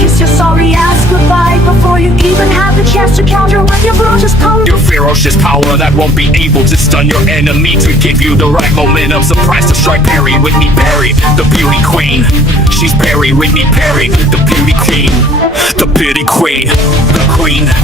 kiss your sorry ass goodbye before you even have the chance to counter with your ferocious power. Your ferocious power that won't be able to stun your enemy, to give you the right momentum. Surprise to strike Perry, Whitney Perry, the beauty queen. She's Perry, Whitney Perry, the beauty queen. The beauty queen,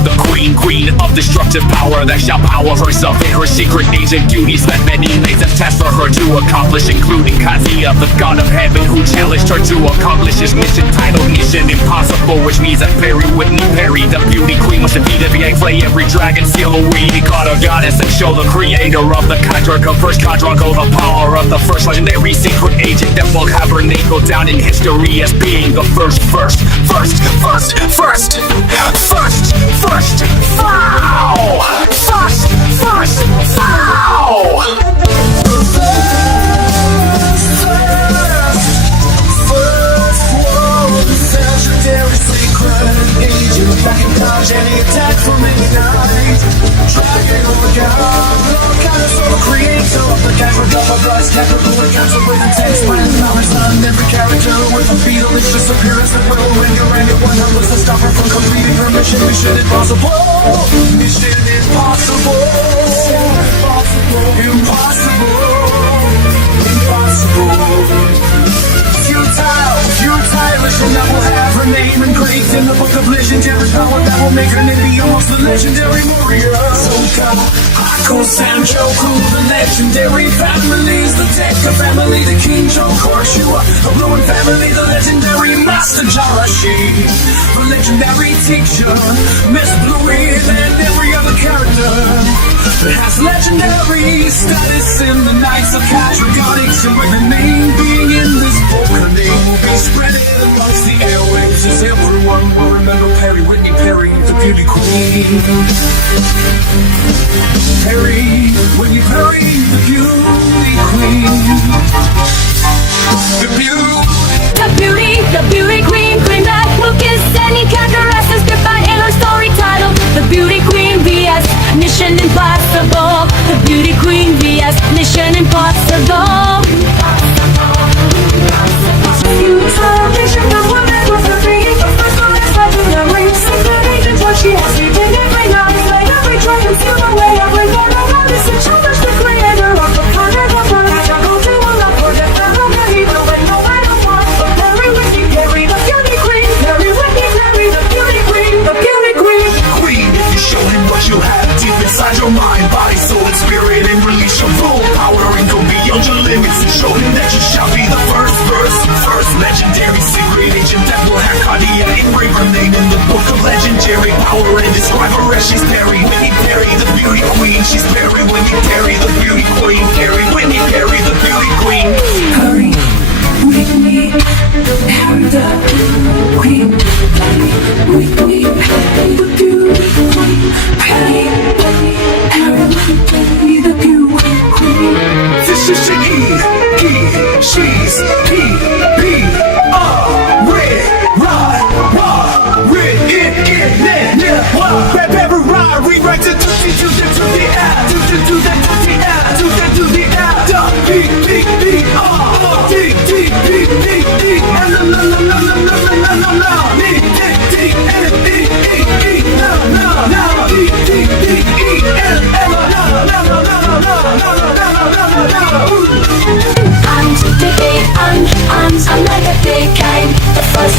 the queen of destructive power that shall power herself in her secret agent duties that many made a task for her to accomplish, including Kazuya, the god of heaven, who challenged her to accomplish his mission titled Mission Impossible, which means that Perry, Whitney Perry, the beauty queen, must defeat every flay every dragon, seal away god or goddess, and show the creator of the Kaidrago, first Kaidrago, the power of the first legendary secret agent that will have her name go down in history as being the first, foul! That can dodge any attack from any night. Dragon over God, kind of sort of creator of the camera, double blast, capable encounter with intense plans. Knowledge on every character with a beetle-licious appearance that will ring your rank at 100 to stop her from completing her mission. Mission impossible. Mission impossible. Futile mission that will have her name engraved in the book of legendary power that will make her name be almost the legendary warrior. Soka, Hako, Sanjoku, the legendary families, the Tekka family, the Kinjo, Korshua, the Ruin family, the legendary Master Jarashi, the legendary teacher, Miss Bluey, and every other character that has legendary status in the Knights of Kaidragonics, and with the name being in this book, her name will be spreading amongst the airwaves as everyone will remember Perry, Whitney Perry, the beauty queen. Perry, Whitney Perry, the beauty queen. The beauty queen that will kiss any characteristics defined in her story title. The beauty queen vs Mission Impossible. The beauty queen vs Mission Impossible. Futile vision of women with her being the first one is legendary. Secret agent, what she has taken every night. Like every dragon, seal away every one around this and challenge the creator of the planet of her. I go to a love for death, I don't get even when no matter what. But Perry, Whitney, Perry, the beauty queen. Perry, Whitney, Perry, the beauty queen. The beauty queen. Queen, if you show him what you have deep inside your mind, body, soul, and spirit, and release your full power and go beyond your limits and show him that you shall be the first legendary secret agent that will have Kadia engrave her name in the book of legendary power and describe her as she's Perry, Whitney Perry, the beauty queen. She's Perry, Whitney Perry, the beauty queen. Perry, Whitney Perry, the beauty queen. Perry, Whitney, Perry, the queen. Perry, Whitney, Perry, the beauty queen. Perry, Whitney, Perry, the beauty queen. This is the she's rewrite it to the app, to the app, to the app, I'm like a big kind. The first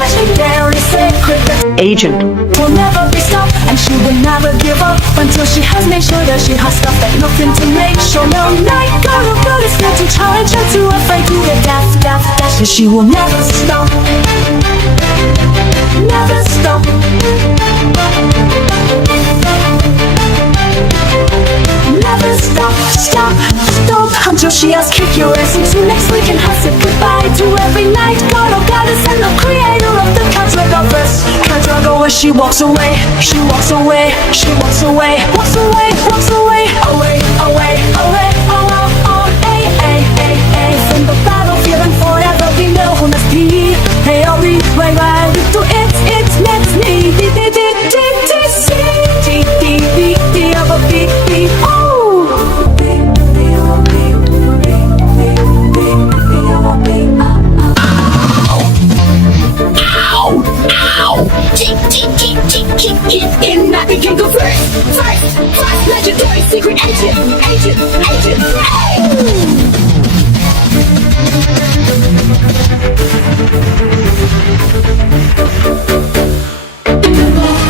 legendary secret Agent will never be stopped, and she will never give up until she has made sure that she has stuff that nothing to make sure. No night girl will go to scared to challenge her, too afraid to get death. She will never stop. Never stop. Never stop until she has kicked your ass into next week and has said goodbye to every night god or goddess and the creator of the Kaidragoverse. Kaidrago as she walks away, from the battlefield and forever we know who must be. Hey, I'll be right to it's next me. In that became the first legendary secret agent.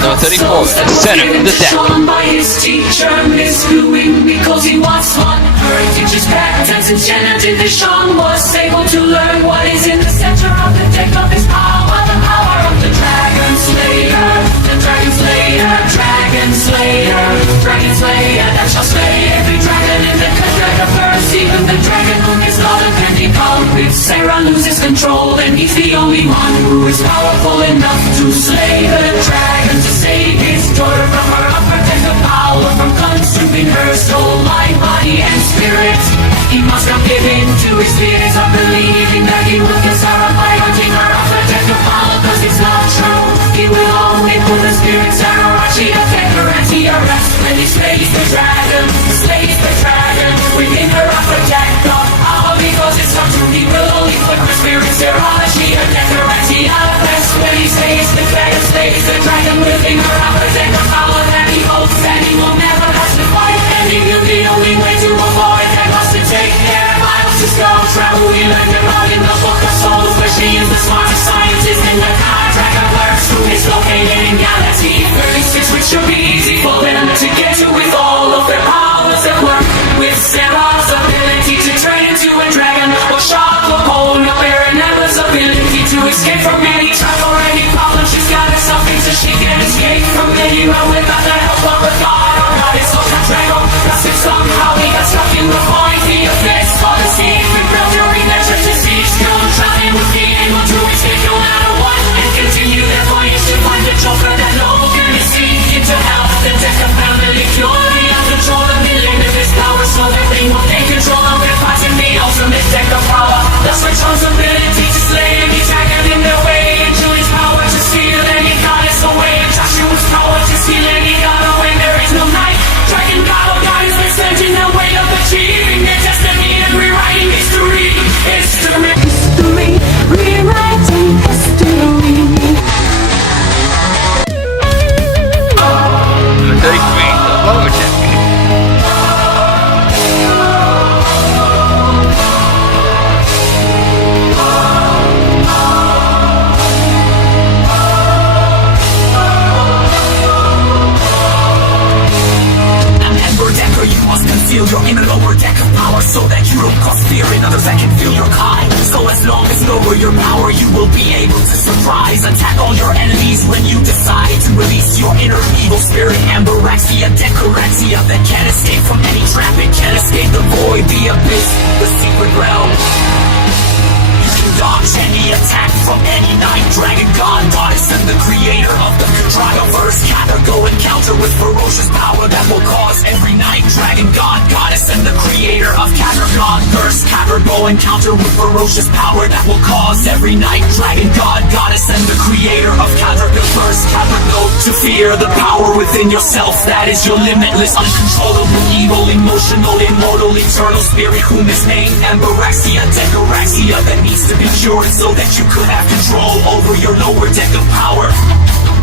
Number 34, at the center of the deck. Shown by his teacher, Miss Gooing, because he was fun. Her teacher's patterns enchanted as Sean was able to learn what is in the center of the deck of his power. The power of the Dragon Slayer. The Dragon Slayer, Dragon Slayer, Dragon Slayer that shall slay every dragon in the Dragonverse. Even the dragon who is not a candy cult. If Sarah loses control, then he's the only one who is powerful enough to slay the dragon, to save his daughter from her unprotected power, from consuming her soul, mind, body, and spirit. He must not give in to his fears of believing that he will kill Sarah by hunting her unprotected power, cause it's not true. He will only put the spirit Sarah, she attack her and he arrests when he slays the dragon, within her unprotected power, because it's not true. He will only put the spirit Sarah, she attack her and he arrests when he slays the dragon, within her unprotected power that he hopes that he will never have to fight. And he knew the only way to avoid that was to take care of Iris' go travel. We learned about in the book of souls, where she is the smartest scientist in the Dragonverse, who is located in Galaxy 36, which should be easy for them to get to with all of their powers at work. With Sarah's ability to turn into a dragon, or sharp or cold, and Emma's ability to escape from any trap or any problem. She's got herself into, she can escape from anywhere without the help of a god or goddess or dragon. That's if somehow he got stuck in the void, the abyss, for the secret realm during their trip to see. Still traveling with the aim to escape no matter what, and continue their voyage to find the Joker that Logan is seeking to help the Decker family cure the uncontrollability of his power, so that they will take control of their past in the ultimate Decker power. Thus responsibility to slay any dragon in their way, and Julie's power to seal any goddess away, and Joshua's power to seal any god away. There is no night, dragon god or goddess is sent in the way of achieving their destiny and rewriting history. History, rewriting history. Number 33, the lower deck. Conceal your inner lower deck of power, so that you don't cause fear in others that can feel your kind. So as long as lower your power, you will be able to surprise, attack all your enemies when you decide to release your inner evil spirit. Ambaraxia, Decoraxia, that can't escape from any trap, it can't escape the void, the abyss, the secret realm. Dodge any attack from any night dragon, god, goddess, and the creator of the Dragonverse. Cather, go encounter with ferocious power that will cause every night dragon, god, goddess, and the creator of Cather, god, curse. Cather, go encounter with ferocious power that will cause every night dragon, god, goddess, and the creator of Cather, curse. Cather, go to fear the power within yourself, that is your limitless, uncontrollable, evil, emotional, immortal, eternal spirit, whom is named Ambaraxia, Decoraxia, that needs to be cured so that you could have control over your lower deck of power.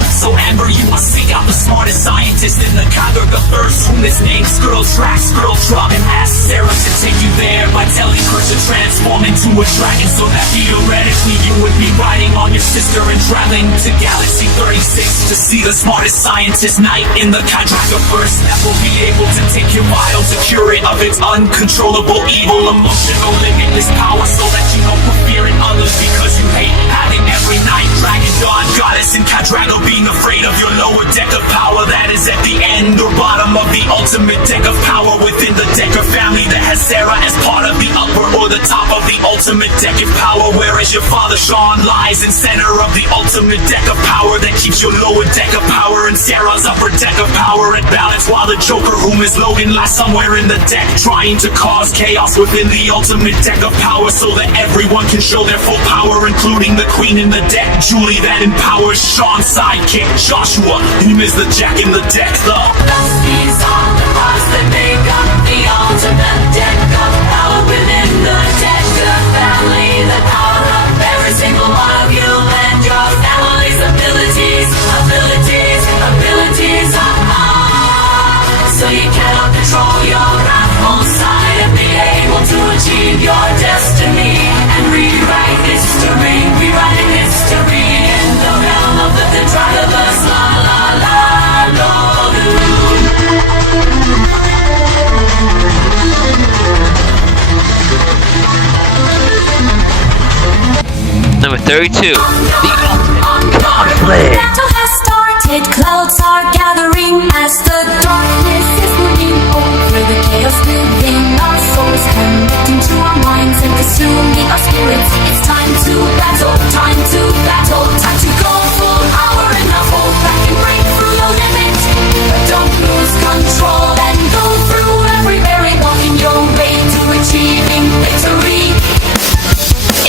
So Amber, you must seek out the smartest scientist in the Dragonverse, whom is named Skrull Track, Skrull Drop, and ask Sarah to take you there by telling her to transform into a dragon, so that theoretically you would be riding on your sister and traveling to Galaxy 36 to see the smartest scientist knight in the Dragonverse that will be able to take your vial to cure it of its uncontrollable, evil, emotional, limitless power, so that you don't put fear in others because you hate having every night dragon, god, goddess, and Cadrago being afraid of your lower deck of power that is at the end or bottom of the ultimate deck of power within the Decker family that has Sarah as part of the upper or the top of the ultimate deck of power, whereas your father Sean lies in center of the ultimate deck of power that keeps your lower deck of power and Sarah's upper deck of power at balance, while the Joker, whom is Logan, lies somewhere in the deck trying to cause chaos within the ultimate deck of power, so that everyone can show their full power, including the queen in the deck, Julie, that empowers Sean's sidekick Joshua, whom is the jack in the deck. Thus these are the parts that make up the ultimate deck of power within the Decker family. The power of every single one of you and your family's abilities. 32, the The battle has started, clouds are gathering as the darkness is moving over the chaos within our souls, connecting to our minds and consuming our spirits. It's time to battle, time to battle, time to go full power and not hold back and break through your limits. Don't lose control and go through every barrier, walking your way to achieving victory.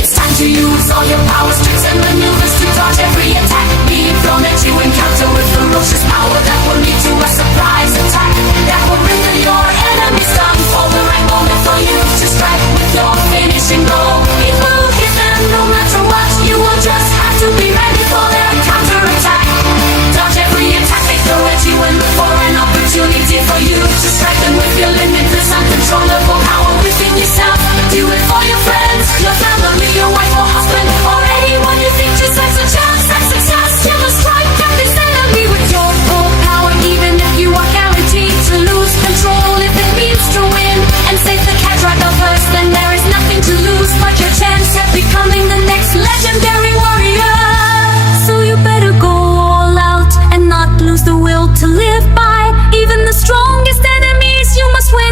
It's time to use all your powers, tricks and maneuvers to dodge every attack being thrown at you. Encounter with ferocious power that will lead to a surprise attack that will render your enemies downfall. The right moment for you to strike with your finishing blow. It will hit them no matter what. You will just have to be ready for their counterattack. Dodge every attack they throw at you and look for an opportunity for you to strike them with your limitless, uncontrollable power within yourself. Do it for your friends, your family, your wife or husband, or anyone you think just has a chance at success. You must strike at this enemy with your full power, even if you are guaranteed to lose control. If it means to win and save the cat dragon first, then there is nothing to lose but your chance at becoming the next legendary warrior. So you better go all out and not lose the will to live by. Even the strongest enemies you must win,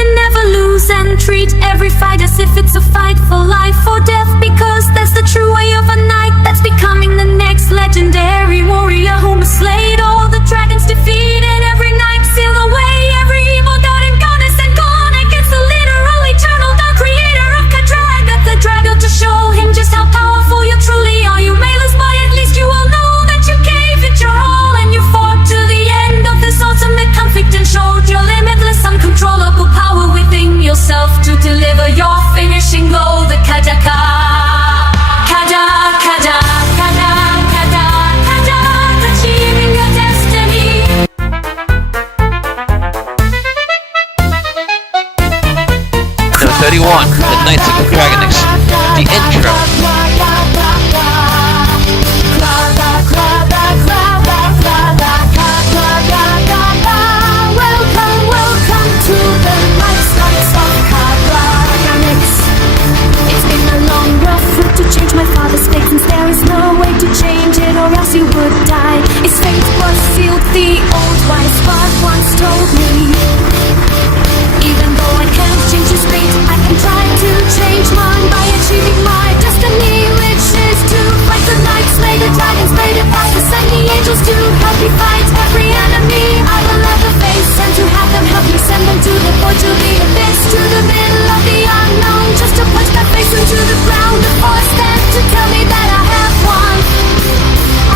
and never lose, and treat every fight as if it's a fight for life or death, because that's the true way of a knight that's becoming the next legendary warrior who must slay all the dragons, defeated every night, seal away every evil god and goddess, and gone against the literal eternal god creator of Kadraga, the dragon, to show him just how powerful you truly are. You may lose, but at least you will know that you gave it your all, and you fought to the end of this ultimate conflict and showed your limitless, uncontrollable power within yourself to deliver your finishing blow. The Kadaka, Kada, Kada, Kada, Kada, Kada, achieving your destiny. Number 31, the Knights of the Dragonix, the intro. Welcome to the Knights of Dragonix. It's been a long, rough road to change my father's fate, since there is no way to change it or else you would die. His fate was sealed, the old wise God once told me. Even though I can't change his fate, I can try to change mine by achieving my destiny, which is to fight the knights, slay the dragons, pray the fighters, send the angels to help me fight every enemy I will ever face, and to have them help me send them to the void, to the abyss, to the middle of the unknown, just to punch my face into the ground and force them to tell me that I have won.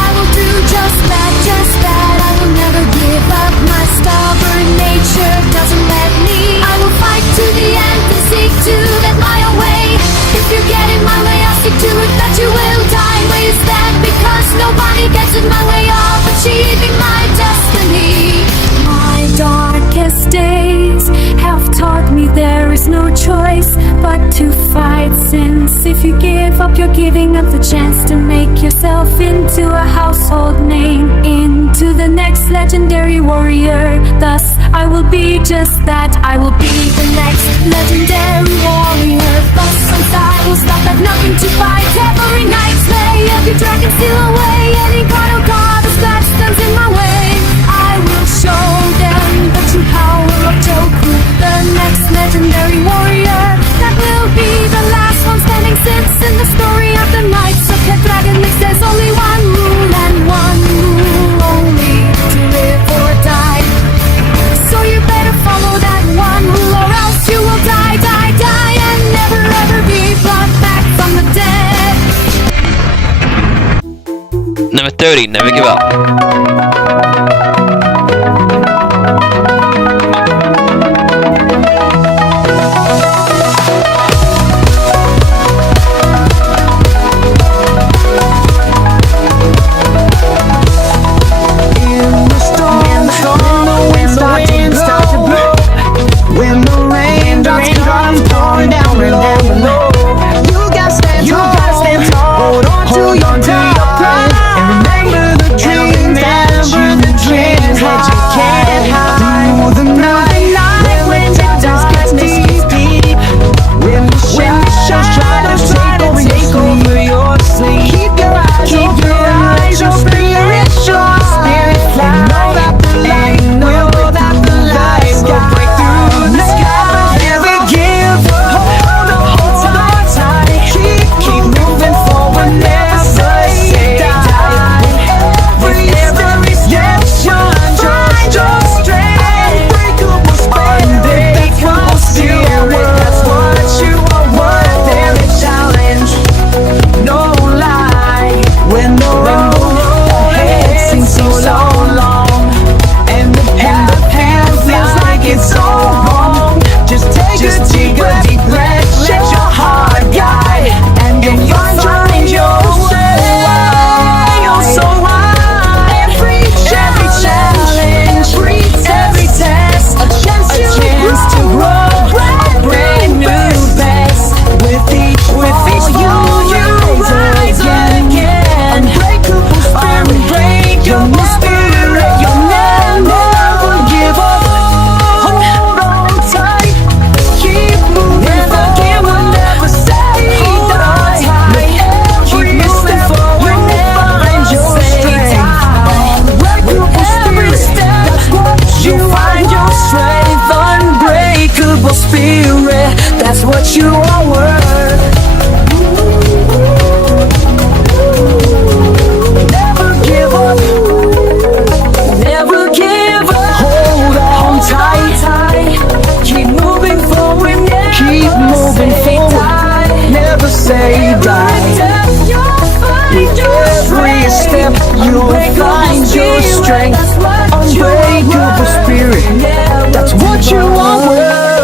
I will do just that, I will never give up. My stubborn nature doesn't let me. I will fight to the end and seek to get my own way. If you get in my way, I'll stick to it, that you will die. Why is that? Because nobody gets in my way of achieving my destiny. My darkest days have taught me there is no choice but to fight, since if you give up, you're giving up the chance to make yourself into a household name, into the next legendary warrior. Thus, I will be just that, I will be the next legendary warrior. Thus, I will stop at nothing to fight every night, slay every dragon, steal away any god or goddess that stands in my way. I will show them the true power of Joku, the next legendary warrior that will be the last one standing, since in the story of the Knights of the Dragonix there's only one rule, and one rule only, to live or die. So you better follow that one rule, or else you will die, and never ever be brought back from the dead. Number 30, Never Give Up. Hold on to your pride and remember the dream. spirit, that's what you are worth. Never give up, never give up. Hold on tight, keep moving forward, keep moving forward. Never say die. With every step you'll find your strength. Unbreakable spirit, that's what you are worth.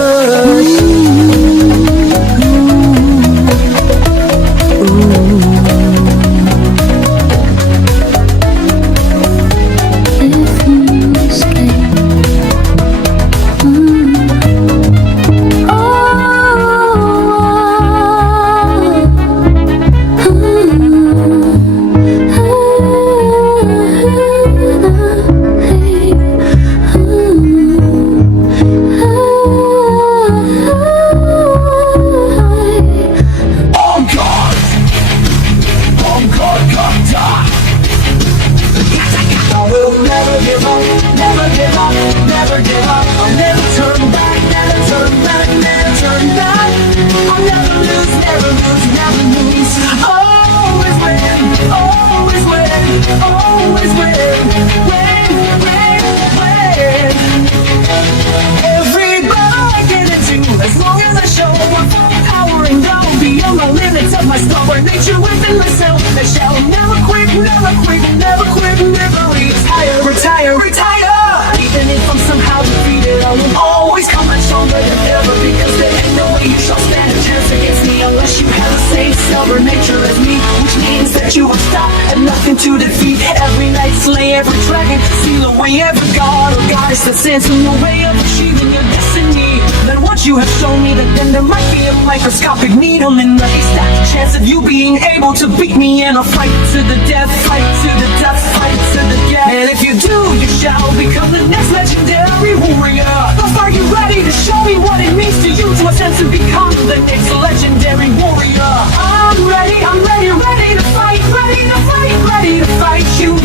My stubborn nature within myself that shall never quit, never quit, never quit, never retire, retire, retire. Even if I'm somehow defeated, I will always come back stronger than ever, because there ain't no way you shall stand a chance against me unless you have the same stubborn nature as me, which means that you will stop at nothing to defeat. Every night slay every dragon, seal away every god or goddess that stands in the way of achieving your destiny. Then once you have shown me that then there might be a microscopic needle in the haystack, chance of you being able to beat me in a fight to the death, fight to the death, fight to the death. And if you do, you shall become the next legendary warrior. But are you ready to show me what it means to you to attempt to become the next legendary warrior? I'm ready, ready to fight, ready to fight, ready to fight you,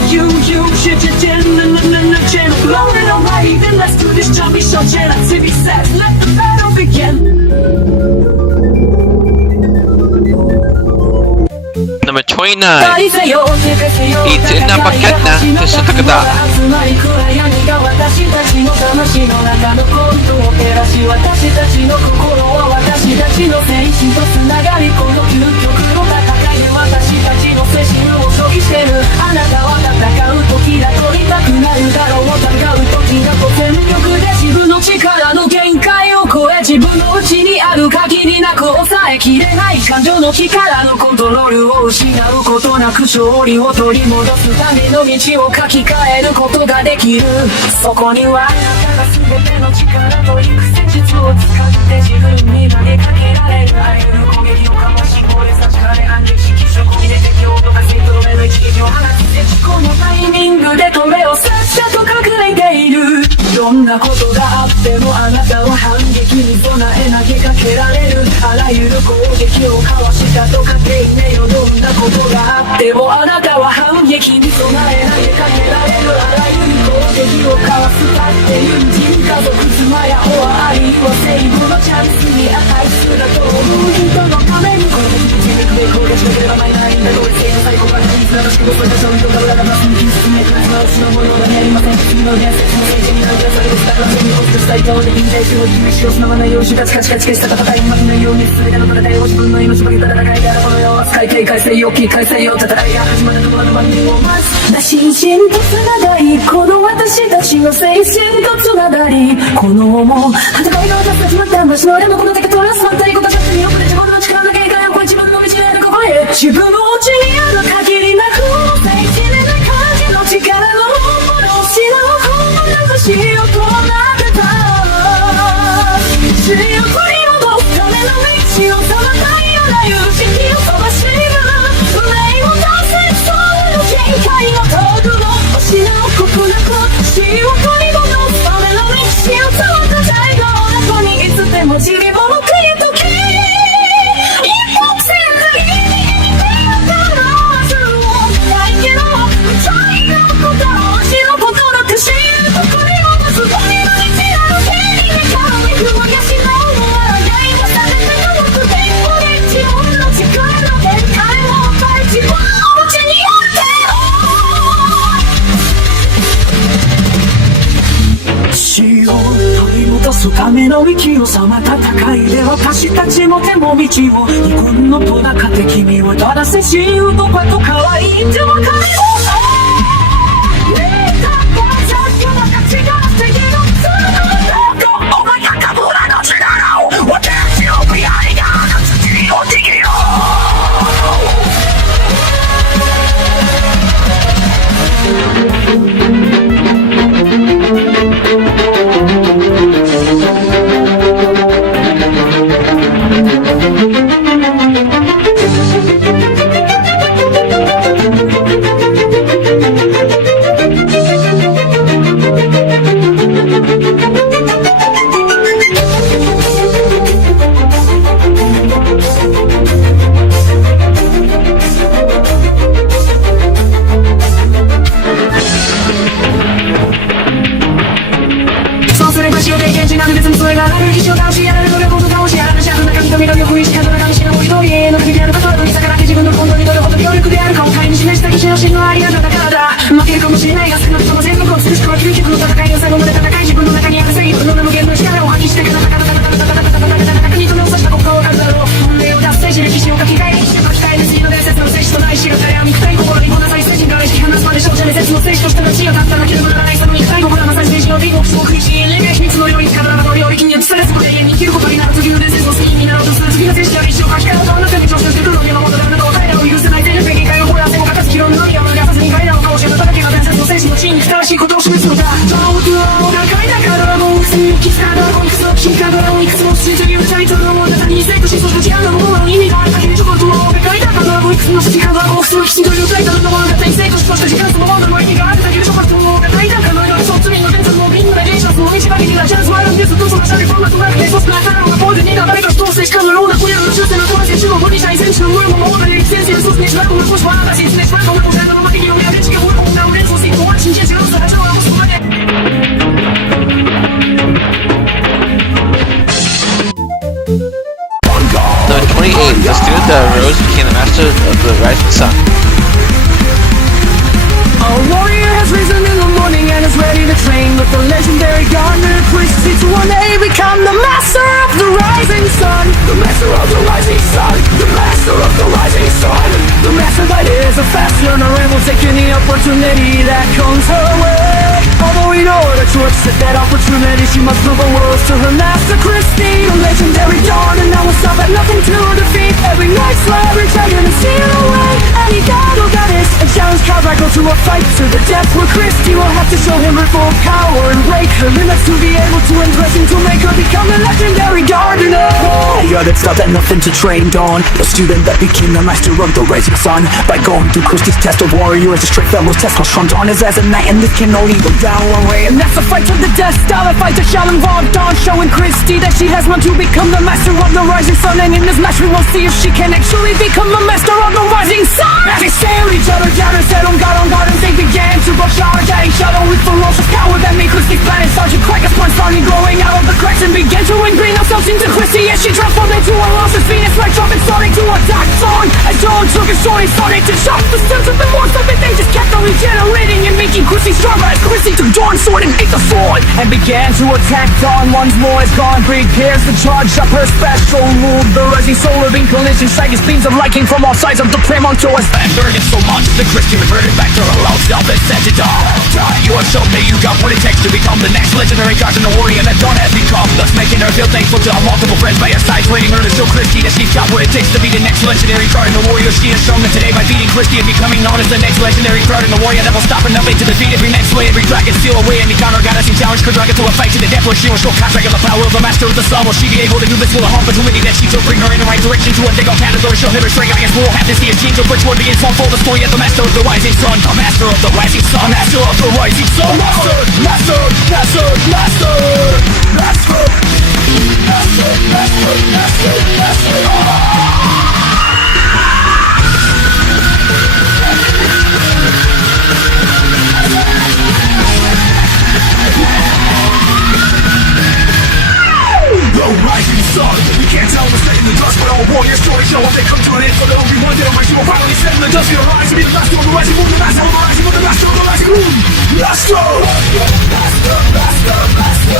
blowing alright, then let's do this jumpy show, to be set, let the battle begin. Number 29. It's in the bucket na. Just look at that. 私たちの魂の中のコントを照らし私たちの心は私たちの精神とつながりこの究極の戦いで私たちの精神を消費してるあなたは戦う時だと言いたくなるだろう戦う時だと全力で自分の力の限界を超え自分の内にある限りなく抑えきれない感情の力のコントロールを失うことなく勝利を取り戻すための道を書き換えることができるそこにはあなたが全ての力と育成術を使って自分に投げかけられるあらゆる攻撃をかわしこれ差し替え反撃式職に出て敵を脅かせとどめの一撃を放つこのタイミングで止めをさっさと隠れているどんなことがあってもあなたは反撃に備え投げかけられるあらゆる攻撃をかわしたとかけいねよどんなことがあってもあなたは反撃に備え投げかけられるあらゆる攻撃をかわすだって友人家族妻や子はあるいはセーブのチャンスに値すると思う人のためにこの時に全力で攻撃しなければないないんだ同一性の最後からにつながしくそれた勝利とか裏がますに進めてしまうしのものがありません次の伝説の聖地になるそれをしたから全部を尽くしたい顔で引退しを決めしを失わないようにカチカチカチカチした戦いに負けないように全ての戦いを自分の命をかけた戦いであるこの世を扱い警戒せよ警戒せよ戦いが始まるところの番組を待つ心身とつながりこの私たちの精神とつながりこの思う戦いが私たちの魂の俺のことだけ取らすまったいこと勝手によくで自分の力の限界を超え自分の道にあるここへ自分の内にある限りなく精神でない感じの力の本物を失う本物と死をとなってた死を取り戻すための道を妨げあらゆる時期を飛ばしている運命を達成そうの限界の道具を失うことなく死を取り戻すための道を通った最後の中にいつでも自分を切り解き一歩線でに手を離すないけど最後のこと死のことだって死ぬと取り戻す死を取り戻すための生きろさま戦いで私たちも手も道を二軍の戸中で君をただせしうどこと可愛いってわかるよThe student that arose became the master of the rising sun. A warrior has risen in the morning and is ready to train with the legendary Gardner Christie to one day become the master of the rising sun. The master of the rising sun. The master of the rising sun. The master that is a fast learner and will take any opportunity that comes her way. Although in order to accept that opportunity, she must prove her worth to her master Christie. The legendary Dawn, and now will stop at nothing to defeat every night's slave, rebellion and steal away any god or goddess and challenge Carmichael to a fight to the death, where Christie will have to show him her full power and break her limits to be able to impress him to make her become the legendary Gardener. Yeah, that's not at nothing to train Dawn, the student that became the master of the rising sun. By going through Christie's test of warrior as a straight fellow's test, cause from Dawn is as a knight and this can only go down one way. And that's a fight to the death style, a fight that shall involve Dawn showing Christie that she has won to become the master of the rising sun. And in this match we will see if she can actually become the master of the rising sun. As they sailed each other down and set on guard, and they began to go charge at each other with ferocious power that made Christie's planet Sergeant Crackers Punch started growing out of the cracks and began to ingrain themselves into Christie as she transformed into a monstrous Venus like dropping starting to attack Dawn. As Dawn took his sword and started to chop the stems of the monster, but they just kept on regenerating and making Christie stronger as Christie took Dawn's sword and ate the sword and began to attack Dawn once more as Dawn prepares to charge up her special move. The rising solar beam collision strikes beams of lightning from all sides of the Premonto as that burning so much that Christie reverted back to her old self and said to Dawn, you have shown me you got what it takes to become the next legendary Gardener warrior that Dawn has become, thus making her feel thankful to her multiple friends by her side, waiting her to show Christie that she's got what it takes to be the next legendary Gardener warrior. She has shown that today by beating Christie and becoming known as the next legendary Gardener warrior that will stop and nothing to defeat every next way, every dragon steal away any counter goddess and challenge Dragon to a fight to the death, where she will show Dragon the power of the master of the sun. Will she be able to do this with a opportunity that she took, bring her in the right direction to a dig on Canada, or she'll hit her straight? I guess we'll have to see if change of which one begins to unfold the story of the master of the rising sun. The master of the rising sun, master of the rising sun. Master, master, master, master, master, master, master, master, master. The rising sun, you can't tell what's in the dust, but all warriors stories show up, they come to an end. So there'll be one day where she will finally set in the dust. You'll rise to be the master of the rising moon, the master of the rising moon, the master of the rising moon. Master, master, master, master.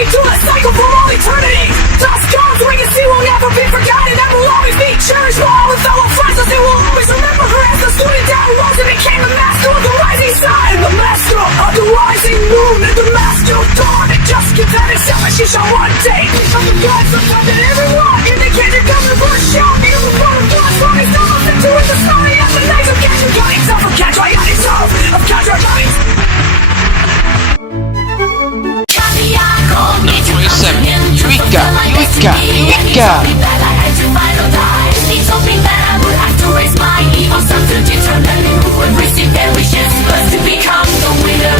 we do a cycle for all eternity. Dust comes, we can see will never be forgotten. And will always be cherished by all the fellow friends. They will always remember her as the student that rose and became the master of the rising sun. And the master of the rising moon. And the master of dawn. And just give that itself and she shall one day become the gods of God that everyone indicated come to birth shall be the one of God's rise. Now I'm into the story of the nights of catching guys. Of Catrionics, of Catrionics. Number 27, Eureka, Eureka, Eureka. He told me that I would have to raise my ego self to determine who would receive their wishes first to become the winner.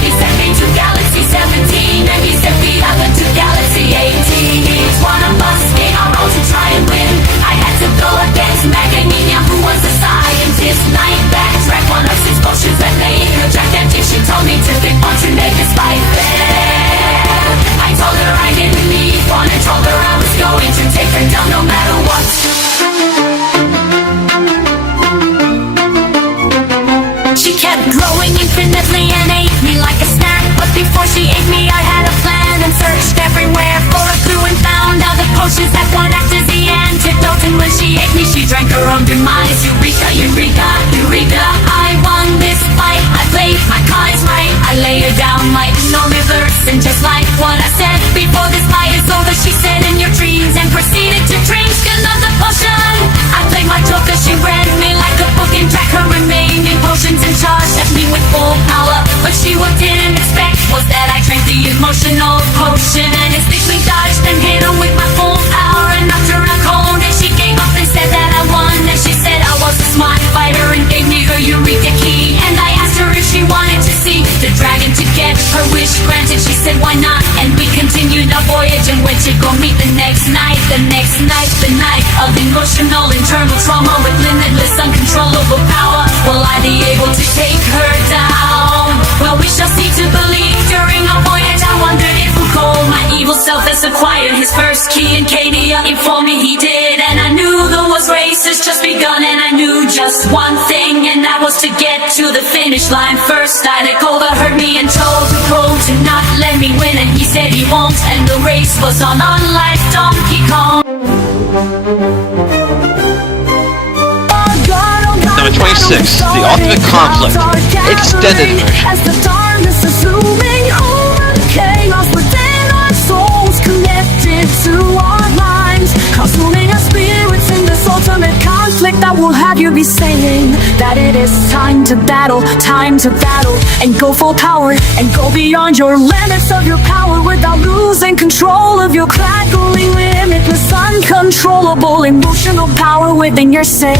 He sent me to Galaxy 17 and he sent the other to Galaxy 18. Each one of us in our role to try and win. I had to go against Macadamia, who was a scientist. Night backtrack one of 6 potions that made her gigantic. She told me to pick one to make us fight fair. I told her I didn't need one and told her I was going to take her down no matter what. She kept growing infinitely and ate me like a snack. But before she ate me I had a plan and searched everywhere for a clue and found out the potions that one act as the antidote. And when she ate me she drank her own demise. Eureka, Eureka, Eureka, I won this fight. I played my cards right, I lay her down like no reverse. And just like what I said before this fight is over, she said in your dreams and proceeded to drink another potion. I played my joker, she read me like a book and drank her remaining potions and charged at me with full power. But she what didn't expect was that I drank the emotional potion and instantly dodged and hit her with my full power and knocked her out cold. And she gave up and said that I won. And she said I was a smart fighter and gave me her Eureka key. And I asked her if she wanted to see the dragon to get her wish granted. She said why not? And we continued our voyage and went to go meet the next night. The next night, the night of emotional internal trauma with limitless uncontrollable power. Will I be able to take her down? Well, we shall see to believe. During our voyage I wondered if Foucault, my evil self, has acquired his first key. And Cadia informed me he did. And I knew the war's race has just begun. And I knew just one thing, and that was to get to the finish line first. Idek overheard me and told Foucault to not let me win, and he said he won't. And the race was on unlike Donkey Kong. Number 26, The Ultimate Conflict, Extended Version. As the darkness is looming over the chaos within our souls, connected to our minds, consuming our spirits in this ultimate conflict that will have you be saying that it is time to battle, and go full power, and go beyond your limits of your power without losing control of your crackling, limitless, uncontrollable emotional power within yourself.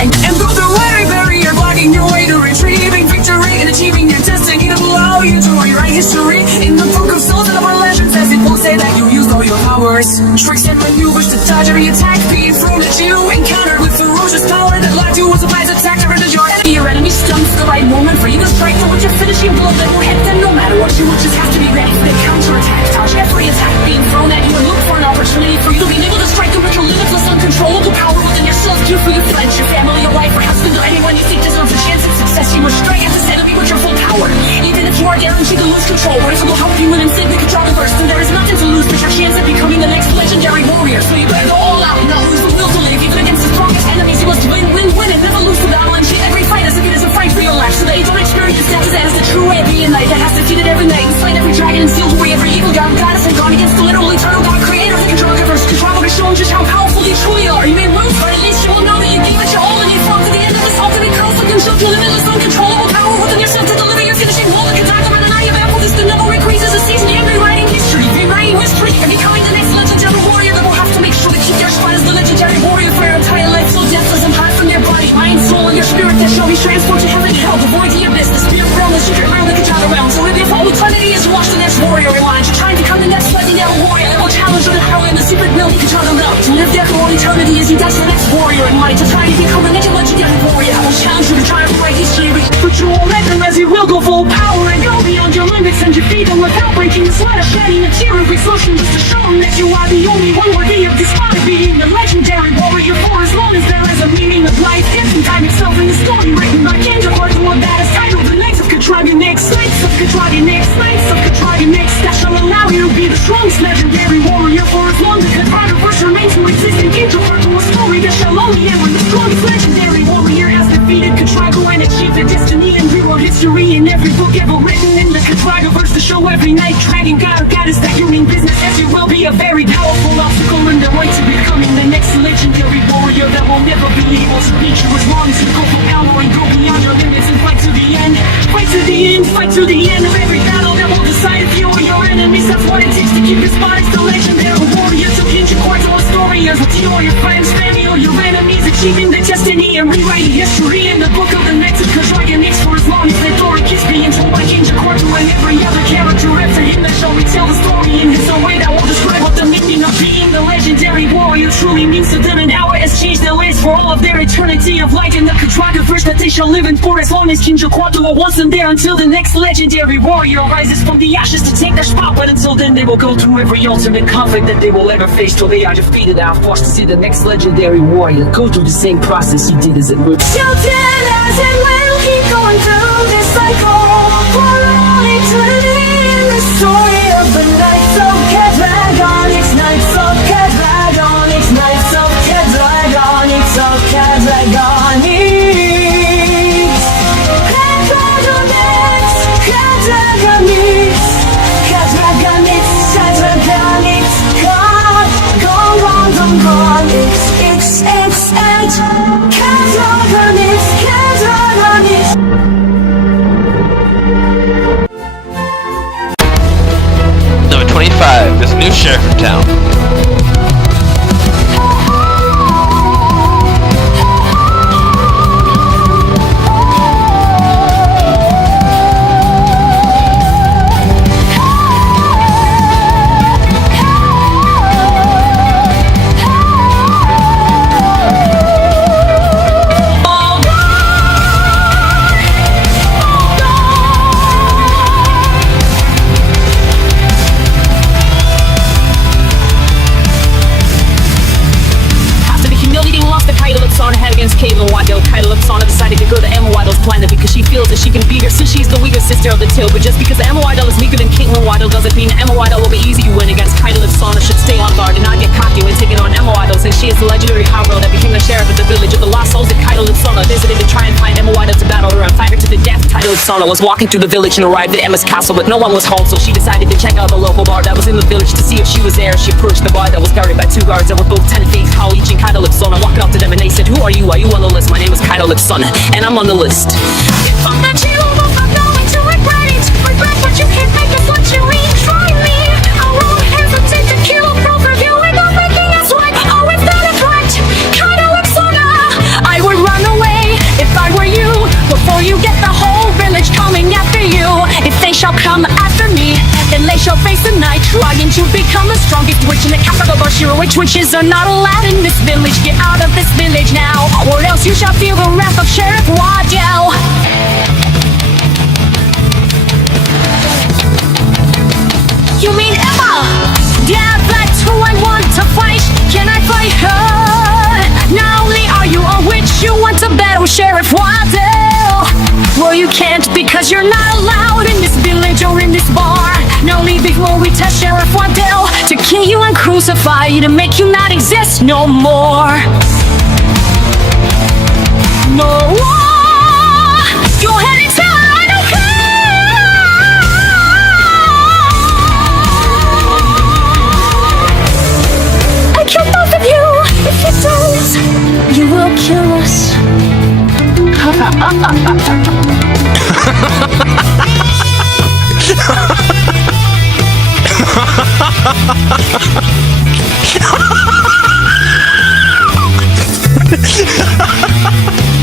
And through the very barrier blocking your way to retrieving victory and achieving your destiny that will allow you to rewrite history in the book of souls and of our legends, as it will say that you used all your powers, tricks and maneuvers to dodge every attack being thrown at you, encountered with ferocious power that led you a surprise attack to render your enemy. Your enemy stumps the right moment for you to strike towards your finishing blow that will hit them no matter what. You will just have to be ready for the counterattack, dodge every attack being thrown at you, and look for an opportunity for you to be able to strike them with your limitless, uncontrollable power within yourself, due for your friends, your family, your wife, or husband, or anyone you think deserves a chance at success. You must strike at this enemy with your full power, even if you are guaranteed to lose control. Words will help you win and simply control the burst, and there is nothing to lose but your chance at becoming the next legendary warrior. So you better go all out, not lose the will to live, even against the strongest enemies. You must win, and never lose the battle, and treat every fight as if it is a fight for your life, so that you don't experience death as the true way of being a knight that has defeated every knight and slain every dragon and sealed away every evil god, goddess, and gone against the literal eternal God, creator of the control universe. Control to show just how powerful you truly are. You may lose, but at least you will know that you gave it your all and you fought to the end of this ultimate conflict and showed your limitless, uncontrollable power within yourself to deliver your finishing blow. The Kadaga and I have ample this, the never increases a season, and rewriting history, and becoming the next legendary warrior that will have to make sure to keep your spot as the legendary warrior for your entire life, so deathless and hot from your body, mind, soul, and your spirit that shall be transported to heaven and hell, the void to your abyss, the spirit realm, the secret realm, the Kadaga realm. So if all eternity is watch the next warrior rewind, to try and become the next legendary warrior that will challenge the power in the secret realm, the Kadaga realm. To live there for all eternity as you dash the next warrior in mind, to try to become the next legendary warrior that will challenge you to try and rewrite history. But you will let them as you will go full power and go beyond your limits and defeat them without breaking the sweat of shedding a tear of exhaustion, just to show them that you are the only one worthy of this honor, being the legendary warrior for as long as there is a meaning of life. Instant time itself in the story written by Kingdom Hearts, one that is titled The Knights of Catrionics, Knights of Catrionics, Knights of Catrionics, that shall allow you to be strongest legendary warrior for as long as the controversy remains to exist and introvert to a story that shall only end when the strongest legendary warrior has defeated Contrigo and achieved a destiny and rewrote history in every book ever written in the Contriverse to show every night dragon god or goddess that you mean business as you will be a very powerful obstacle in the way to becoming the next legendary warrior that will never be able to beat you as long as you go for power and go beyond your limits and fight to the end. Fight to the end, fight to the end of every battle that will decide if you or your enemies. That's what it takes to keep your spot as the legendary warrior. So Kinja Quarto stories with you or your friends, family or your enemies, achieving their destiny and rewriting history in the book of the next Dragon X for as long as they Dora Kiss being told by Kinja Quarto and every other character after him that shall retell the story in his own way that will describe what the meaning of being the legendary warrior truly means to them and how it has changed their lives for all of their eternity of life in the Contriverse that they shall live in for as long as Kinja Quarto will once and there until the next legendary warrior rises from the ashes to take their spot. But until then they will go through every ultimate conflict that they will ever face till they are defeated and are forced to see the next legendary warrior go through the same process he did as it were. Sheltered as it will keep going through this cycle for all eternity in the story of the Knights of Cadragon. It's Knights of Cadragon. It's Knights of Cadragon. It's of Cadragon. It's Cadragon. It's Cadragon. It's Cadragon. It's Cadragon. It's God. Go on, don't go on. It's Cadragon. It's Cadragon. It's Number 25, there's a new sheriff in town. Caitlin Waddell, Kyla Luxana decided to go to Emma Waddell's planet because she feels that she can beat her since she's the weaker sister of the two. But just because Emma Waddell is weaker than Caitlin Waddell doesn't mean Emma Waddell will be easy to win against. Kyla Luxana should stay on guard and not get cocky when taking on Emma Waddell, since she is the legendary cowgirl that became the sheriff of the village of the Lost Souls. And Kyla Luxana visited to try and find Emma Waddell to battle her and fight her to the death. Kyla Luxana was walking through the village and arrived at Emma's castle, but no one was home, so she decided to check out the local bar that was in the village to see if she was there. She approached the bar that was guarded by two guards that were both 10 feet tall each, and Kyla Luxana walked up to them and they said, "Who are you? Are you on the list? My name is Kyla Luxana, and I'm on the list." If I'm not you, I'm going to regret it. Regret what you can't make us what you eat. Try me, I won't hesitate to kill both of you and everything that's right. Oh, it's not a threat, Kyla Luxana. I would run away if I were you, before you get the whole village coming after you. If they shall come after me, then they shall face the night, trying to become the strongest witch in the capital of Shiro. Which witches are not allowed in this village? Get out of this village now, or else you shall feel the wrath of Sheriff Waddell. You mean Emma? Yeah, that's who I want to fight. Can I fight her? Not only are you a witch, you want to battle Sheriff Waddell. Well, you can't because you're not allowed in this village or in this bar. Now leave before we test Sheriff Waddell to kill you and crucify you to make you not exist no more. No more. Go ahead and tell her I don't care. I kill both of you. If it does, you will kill us.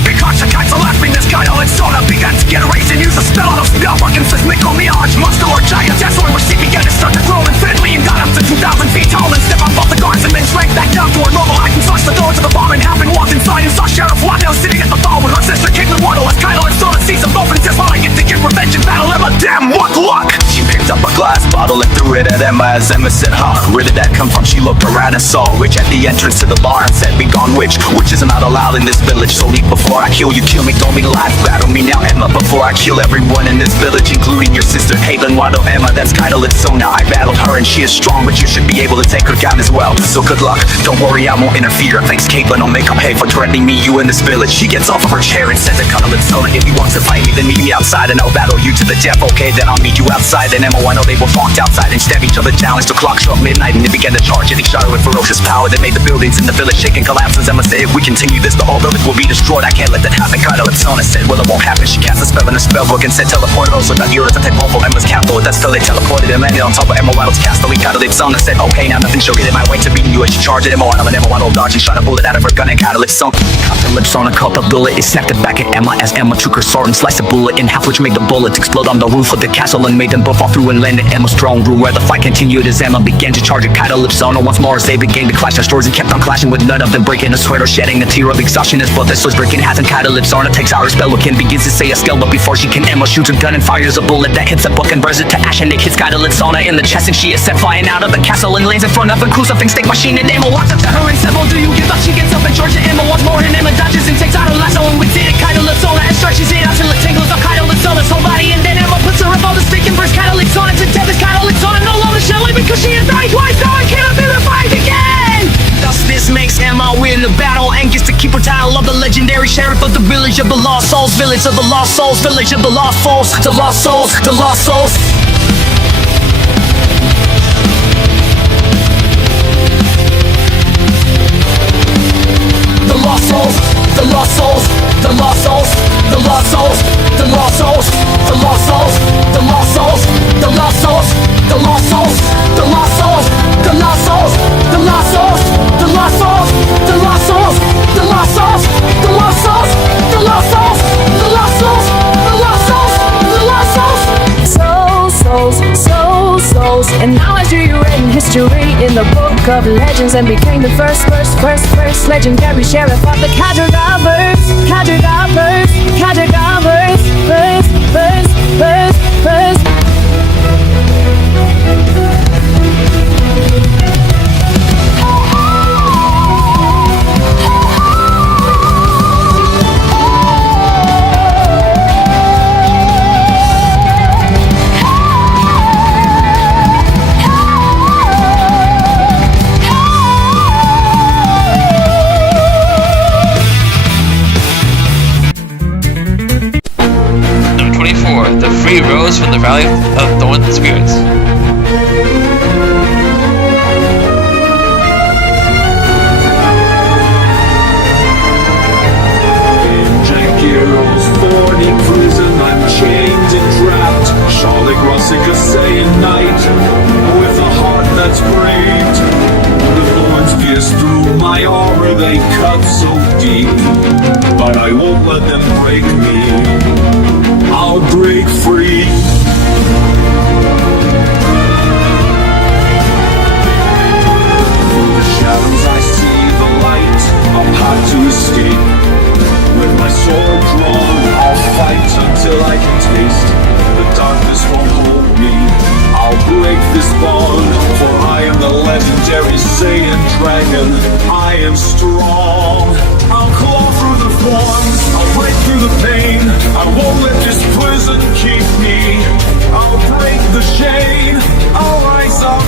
Because the guys are laughing, this guy all Sona began to get raised and use a spell on a spellfucking seismical mirage. Monster or giant, that's where she began to start to grow infinitely and got up to 2,000 feet tall and step on both the guards and then shrank back down to her normal height and slashed the door to the bar and half and walked inside and saw Sheriff Waddell sitting at the bar with her sister Caitlin Waddell as Kyla and Sona sees them both and says, "Well, I get to get revenge and battle Emma, damn what luck!" She picked up a glass bottle and threw it at Emma as Emma said, huh? Where did that come from? She looked around and saw Witch at the entrance to the bar and said, be gone, witch. Witches are not allowed in this village, so leave before I kill you. Kill me, don't be alive, battle me now, Emma, before I kill everyone in this village, including your sister, Caitlin Waddle. Emma, that's kinda lit, so now I battled her and she is strong, but you should be able to take her down as well. So good luck, don't worry, I won't interfere. Thanks, Caitlin, I'll make up pay for threatening me, you in this village. She gets off of her chair and says to cuddle it, so if he wants to fight me, then meet me outside and I'll battle you to the death. Okay, then I'll meet you outside. Then Emma Waddle, they both walked outside and stabbed each other down as the clock struck midnight and they began to charge at each other with ferocious power that made the buildings in the village shake and collapse. As Emma said, if we continue this, the whole village will be destroyed. I can't let that happen. Cuddlepsona said, well, it won't happen. She cast a spell in a spell book and said, teleport also got Eura to take hold for Emma's capital. That's till they teleported and landed on top of Emma Waddle's castle. Cuddlepsona said, okay, now nothing shall get in my way to beating you as she charged at Emma Waddle, and Emma Waddle dodged and shot a bullet out of her gun, and Cuddlepsona caught the bullet. It snapped it back at Emma as Emma took her sword and sliced the bullet in half, which made the bullets explode on the roof of the castle and made them both fall through and land in Emma's throne room, where the fight continued as Emma began to charge at Cuddlepsona once more as they began to clash their swords and kept on clashing, with none of them breaking a sweat or shedding a tear of exhaustion as both their swords breaking half. And Cuddlepsona takes out her spell book and begins to say a spell, but before she can, Emma shoots a gun and fires a bullet that hits the book and burns it to ash, and it hits Cuddlepsona in the chest, and she is sent flying out of the castle and lands in front of a crucifix stake machine. And Emma walks up to her and said, well, do you give up? She gets up and charges at Emma once more, and Emma dodges and takes out her lasso, and with it Cuddlepsona and stretches it out till it tangles up Cuddlepsona's whole body, and then Emma puts her up on the stake and bursts Cuddlepsona to death as Cuddlepsona no longer shall live because she has died twice. No one cannot be revived again. Thus this makes Emma win the battle and gets to keep her title of the legendary sheriff of the village of the lost souls, village of the lost souls, village of the lost souls, the lost souls, the lost souls. The lost souls, the lost souls, the lost souls, the lost souls, the lost souls, the lost souls, the lost souls, the lost souls, the lost souls, the lost souls, the lost souls, the lost souls, the lost souls, the lost souls, the lost souls, the lost souls, the lost souls, the lost souls, the lost souls, the lost souls, souls, and now as you read in history in the book of legends and became the first legendary sheriff of the Cadregavers, verse. Number 24, The Free Rose from the Valley of Thorns and Spirits. Jankiero's 40 prison, I'm chained and trapped. Charlotte Grossica saying night, with a heart that's braved. The thorns pierce through my armor, they cut so deep, but I won't let them break me. I'll break free. Through the shadows I see the light, a path to escape. With my sword drawn, I'll fight until I can taste the darkness won't hold me. I'll break this bond, for I am the legendary Saiyan dragon. I am strong. I'll claw through the thorns, I'll break through the pain. I won't let this prison keep me. I'll break the chain, I'll rise up,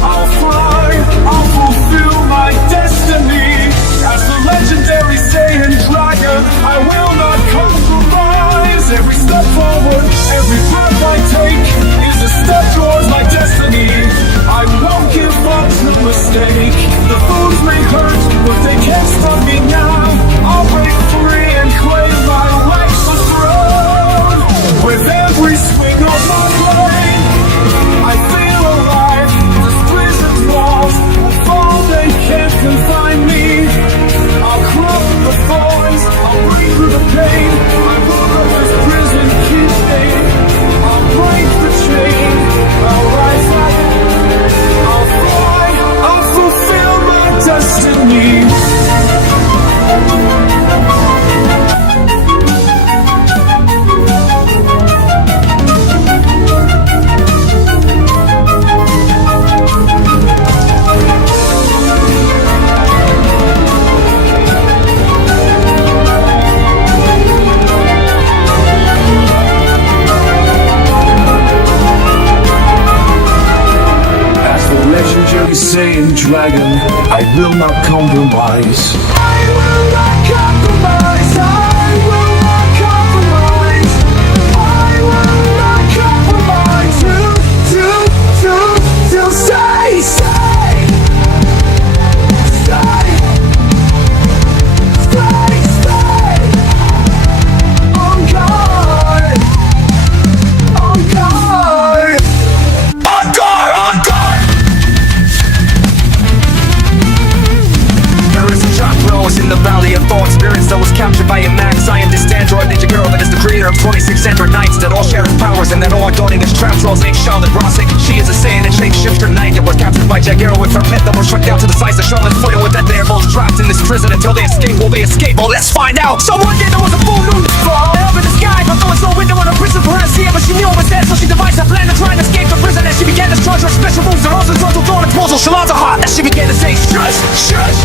I'll fly, I'll fulfill my destiny. As the legendary Saiyan dragon, I will not compromise. Every step forward, every breath I take is a step towards my destiny. I won't give up, no mistake. The fools may hurt, but they can't Saiyan dragon, I will not compromise. I will not compromise. I will not compromise. I will not compromise. To stay, stay, stay, stay, stay. On guard, on guard, on guard, on guard. There is a John Rose in the valley of thought spirits that was captured by a mad scientist android ninja girl that is the creator of 2600 nights that all share its powers and that all are dawning as trap trolls named Charlotte Rossick. She is a Saiyan and shapeshifter knight that was captured by Jaguar with her pet that was shrunk down to the size of Charlotte's foot, and with that they are both trapped in this prison until they escape. Will they escape? Well, let's find out. So one day there was a full moon fall up in the sky, but there was no window in her prison for her to see it, but she knew it was dead, so she devised a plan to try and escape the prison. As she began to charge her special moves, her husband's total dawn and puzzle Shalanta heart as she began to say, shush, shush.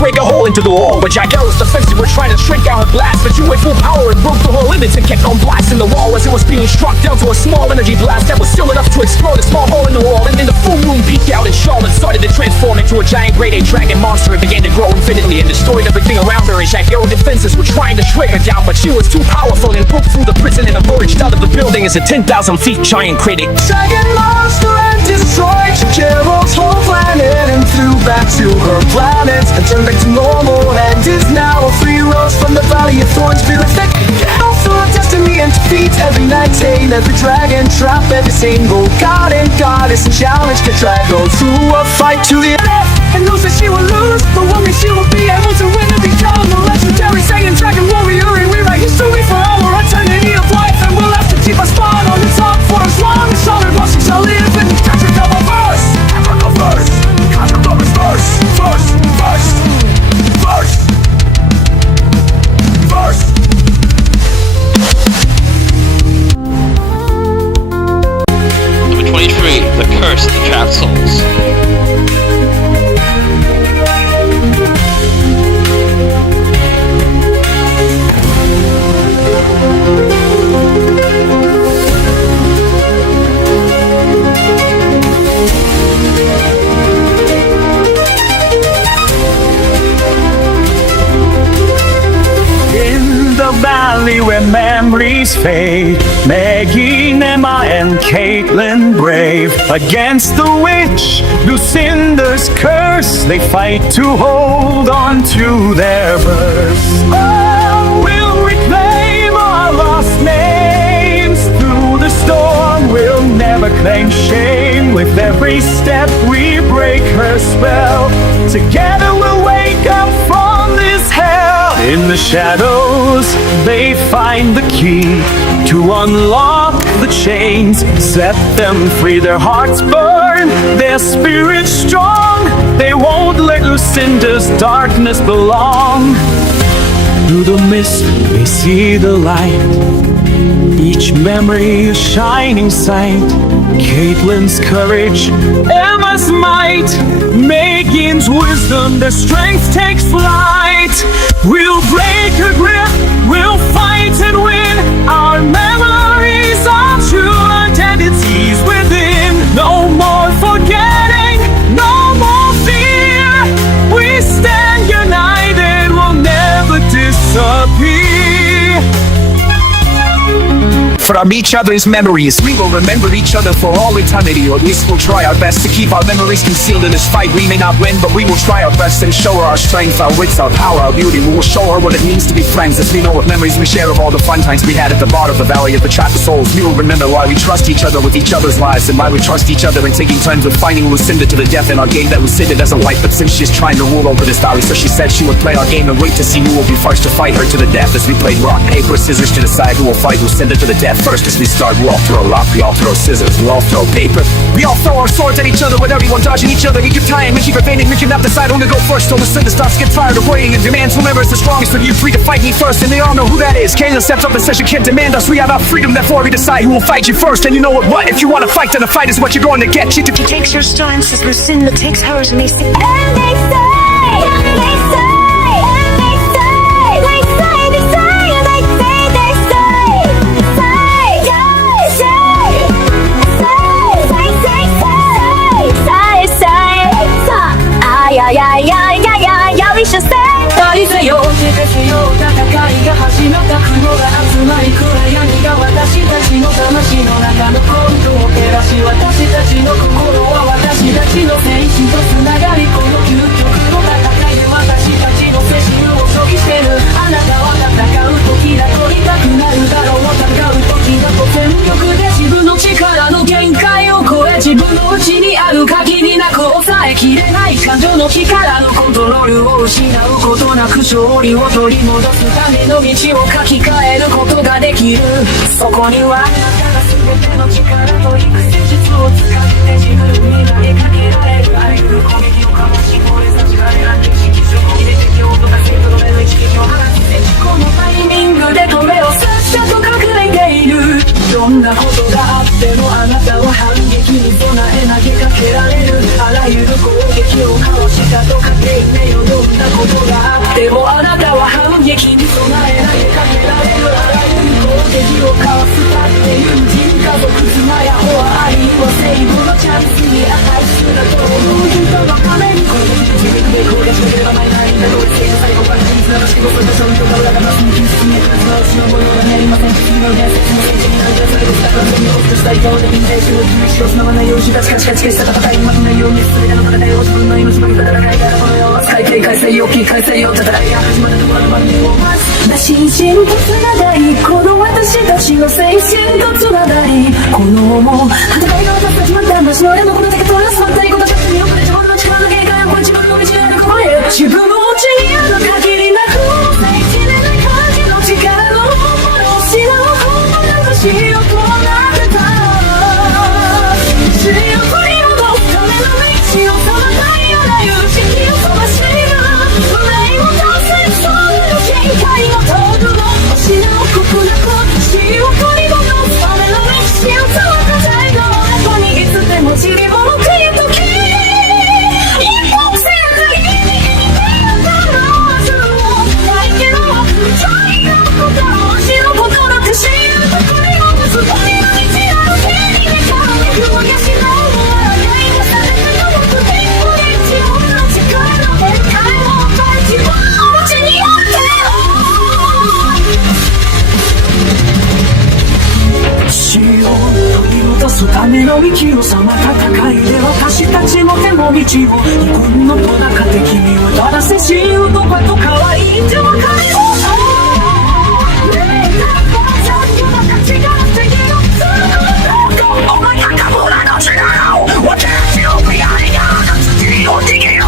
Break a hole into the wall, but Jaguar's defenses were trying to shrink out her blast, but you went full power and broke the whole limits and kept on blasting the wall as it was being struck down to a small energy blast that was still enough to explode a small hole in the wall. And then the full moon peeked out and Charlotte started to transform into a giant grade A dragon monster and began to grow infinitely and destroyed everything around her. And Jaguar's defenses were trying to shrink her down, but she was too powerful and broke through the prison and emerged out of the building as a 10,000 feet giant critic. Dragon monster and destroyed Jaguar's whole planet and flew back to her planet and turned back to normal and is now a free rose from the valley of thorns, feeling thick. Also a destiny and defeat every night, tame every dragon, trap every single god and goddess, and challenge the dragon through a fight to the end. And knows that she will lose, but one day she will be able to win and become the legendary Saiyan dragon warrior. And we write history for our eternity of life, and we'll have to keep our spot on the top for as long as Charlotte Rossick shall live. And Patrick of a verse, Patrick of verse, Patrick of his verse, verse, verse, verse, verse. Number 23, The Curse of the Trapped Souls. Valley where memories fade, Maggie, Emma, and Caitlin brave against the witch, Lucinda's curse. They fight to hold on to their birth. Oh, we'll reclaim our lost names through the storm. We'll never claim shame. With every step we break her spell. Together we'll wake up from this hell. In the shadows, they find the key to unlock the chains, set them free. Their hearts burn, their spirits strong. They won't let Lucinda's darkness belong. Through the mist, they see the light. Each memory a shining sight. Caitlin's courage, Emma's might. Megan's wisdom, their strength takes flight. We'll break a grip, we'll fight and win. Our memories are true identities within. No more forgetting, no more fear. We stand united, we'll never disappear. From each other's memories, we will remember each other for all eternity, or at least we'll try our best to keep our memories concealed in this fight. We may not win, but we will try our best and show her our strength, our wits, our power, our beauty. We will show her what it means to be friends, as we know what memories we share of all the fun times we had at the bar of the Valley of the Trapped Souls. We will remember why we trust each other with each other's lives, and why we trust each other in taking turns with fighting Lucinda to the death in our game that Lucinda doesn't like. But since she's trying to rule over this valley, so she said she would play our game and wait to see who will be first to fight her to the death, as we played rock, paper, scissors to decide who will fight Lucinda to the death first. As we start, we all throw rock, we all throw scissors, we all throw paper. We all throw our swords at each other with everyone dodging each other. We keep time and keep evading, we cannot decide who to go first. Till Lucinda starts to get tired of waiting and demands whomever is the strongest of you three to fight me first. And they all know who that is. Caitlin steps up and says you can't demand us. We have our freedom, therefore we decide who will fight you first. And you know what? If you want to fight, then a fight is what you're going to get. He takes her stance as Lucinda takes hers, and they say, we should say 大せよ手べせよ戦いが始まった雲が集まり暗闇が私たちの魂の中のコントを照らし私たちの心は私たちの精神とつながりこの究極の戦いで私たちの精神を消費してるあなたは戦う時だと痛くなるだろう戦う時だと全力で自分の力の限界を超え自分の内にある限りなく抑えきれない感情の力のコントロールを失うことなく勝利を取り戻すための道を書き換えることができるそこにはあなたが全ての力と育成術を使って自分に投げかけられるあらゆる攻撃をかわしこれさ力選んで式場に出て敵を脅かせとどめの一撃を放つこのタイミングで止めをさっさと隠れているどんなことがあってもあなたは反撃に備え投げかけられるあらゆる攻撃をかわしたとかけねよどんなことがあってもあなたは反撃に備え投げかけられるあらゆる攻撃をかわすたって友人家族妻や子は愛は成功のチャンスに値すると思う人のためにこの自分で攻撃しなければないないんだろうって最後から人生の仕事とそういうことが裏がますに進めて私のものはありません次の伝説の聖地になるそれをしたからそれを落としたいとで認定しよう気を失わないようしがチカチカチカした戦いに負けないように全ての戦いを自分の命の戦いがあるこの世を使い警戒せよ警戒せよ戦いが始まるところまでを待つ心身とつながりこの私たちの精神とつながりこの思う戦いが私たちまった私の親のことだけ取らすまったいことだって見送れ自分の力の限界をこれ自分の道にあるここへ自分の内にある限りなく生きれない感じの力の本物を失う本物の死をとなってた死を取り戻すための道をそのないあらゆる敵を飛ばしている無礼を倒せそうなる限界を通るの失うことなく死を取り戻すための道をその火災の後にいつでも散り戻っている時一歩線で右に出たのずをないけどそれがことを死ぬことなく死ぬと取り戻すための道を手に入れた雲やしの死を取り戻すための道をさま戦いで私たちの手の道を二軍の戸中で君をただせ死うとかと可愛いって分かるよお前高村の力を私を見合いが次を逃げよ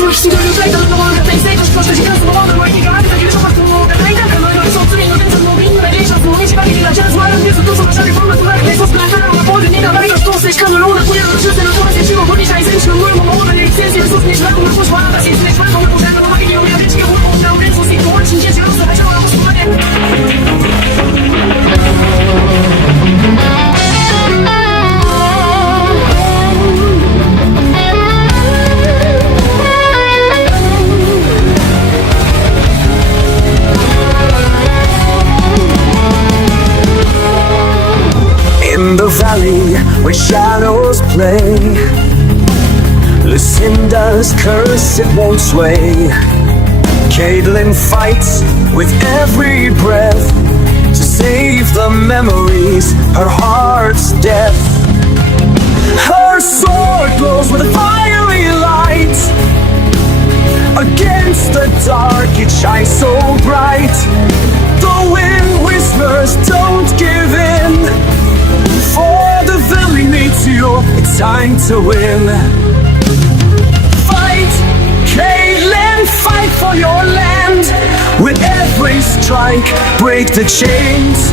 Słuch ci do tutaj, to mogę tej zejść, proszę się teraz powodem, bo nie gada, takie rzeczy tu najdę, ale są cudnie, no więc no winno, najmniejsza, no nie się bawi, dla ciebie zmają, nie są dużo, na szary formy, tu jak jest osplachana, na pole, nie da dalej, to jesteś kameruna, pójdę do wszyscy, no to jest siłą, podnieś, a i zejść, no mówię, bo mogę, nie chcesz, nie wysłuch, nie szlaku, no puść, ładna, jest nie szlaku, no puść, no mogę, nie umiem, nie umiem, na ulicu, z nim połączyć, dzieci, rozdawać, ale na posłuchanie. In the valley where shadows play, Lucinda's curse, it won't sway. Caitlin fights with every breath to save the memories, her heart's death. Her sword glows with a fiery light. Against the dark it shines so bright. The wind whispers, don't give in. For the valley needs you, it's time to win. Fight, Caitlin, fight for your land. With every strike, break the chains.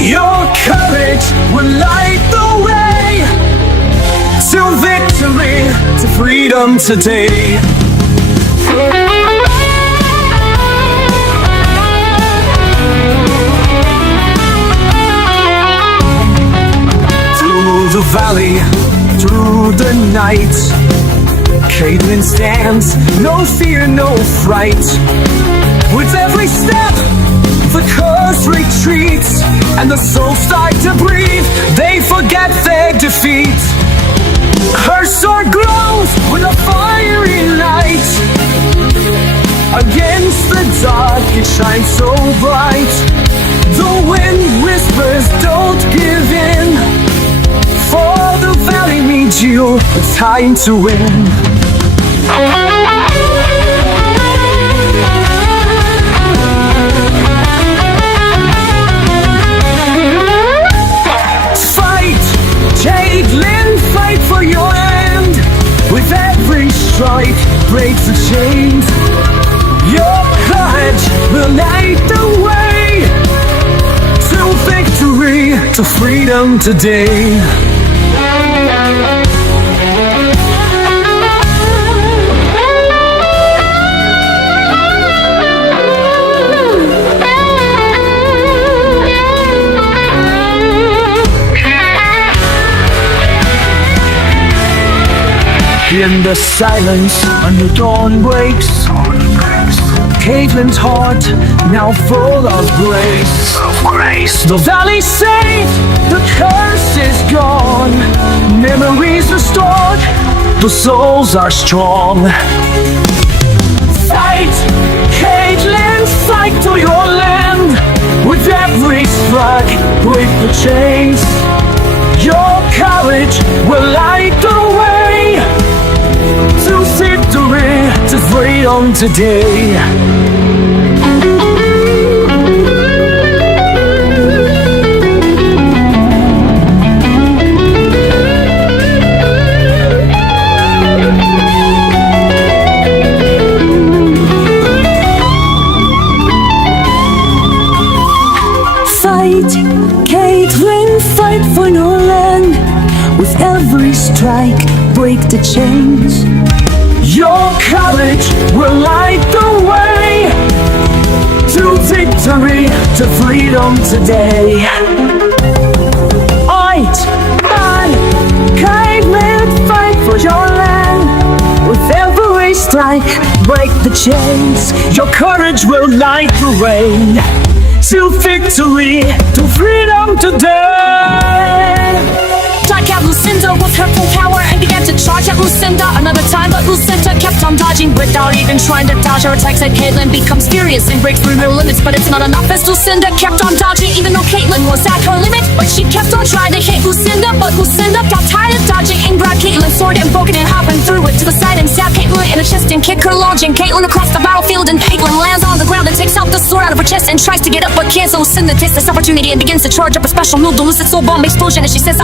Your courage will light the way to victory, to freedom today. The valley, through the night, Caitlin stands, no fear, no fright. With every step, the curse retreats, and the souls start to breathe, they forget their defeat. Her sword glows with a fiery light. Against the dark, it shines so bright. The wind whispers, don't give in. For the valley needs you, it's time to win. Fight, Caitlin, fight for your land. With every strike, break the chains. Your courage will light the way to victory, to freedom today. In the silence, a new dawn breaks. Caitlin's heart now full of grace. The valley's safe, the curse is gone. Memories restored, the souls are strong. Fight, Caitlin, fight to your land. With every strike, break the chains. Your courage will light the way to victory, to freedom today. Fight, Caitlin, fight for your land. With every strike, break the chains. Your courage will light the way to victory, to freedom today. Fight, man, Caitlin, fight for your land. With every strike, break the chains. Your courage will light the way to victory, to freedom today. Dark out Lucinda with her full power and began to charge at Lucinda another time, but Lucinda kept on dodging without even trying to dodge her attacks. And Caitlin becomes furious and breaks through her limits, but it's not enough as Lucinda kept on dodging, even though Caitlin was at her limit. But she kept on trying to hit Lucinda, but Lucinda got tired of dodging and grabbed Caitlin's sword and broke it in half and threw it to the side and stabbed Caitlin in the chest and kicked her, launching Caitlin across the battlefield. And Caitlin lands on the ground and takes out the sword out of her chest and tries to get up, but can't. So Lucinda takes this opportunity and begins to charge up a special move, the Lucid Soul Bomb Explosion, and she says,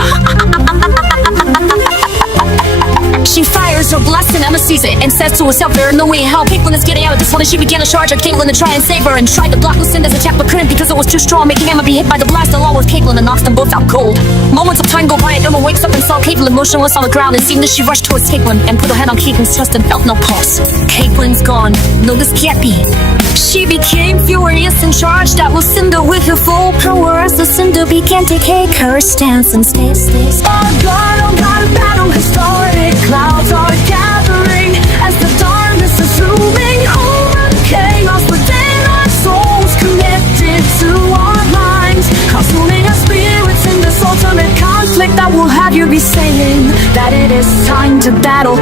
She fires her blast and Emma sees it and says to herself, there is no way in hell Caitlyn is getting out of this one. And she began to charge at Caitlyn to try and save her, and tried to block Lucinda's attack but couldn't because it was too strong, making Emma be hit by the blast along with Caitlyn and knocks them both out cold. Moments of time go by and Emma wakes up and saw Caitlyn motionless on the ground, and seeing this she rushed towards Caitlyn and put her hand on Caitlyn's chest and felt no pulse. Caitlyn's gone. No, this can't be. She became furious and charged at Lucinda with her full power as Lucinda began to take her stance and stay. Oh God, a battle has started. Clouds are gathering as the darkness is looming over the chaos within our souls, connected to our minds, consuming our spirits in this ultimate conflict that will have you be saying that it is time to battle,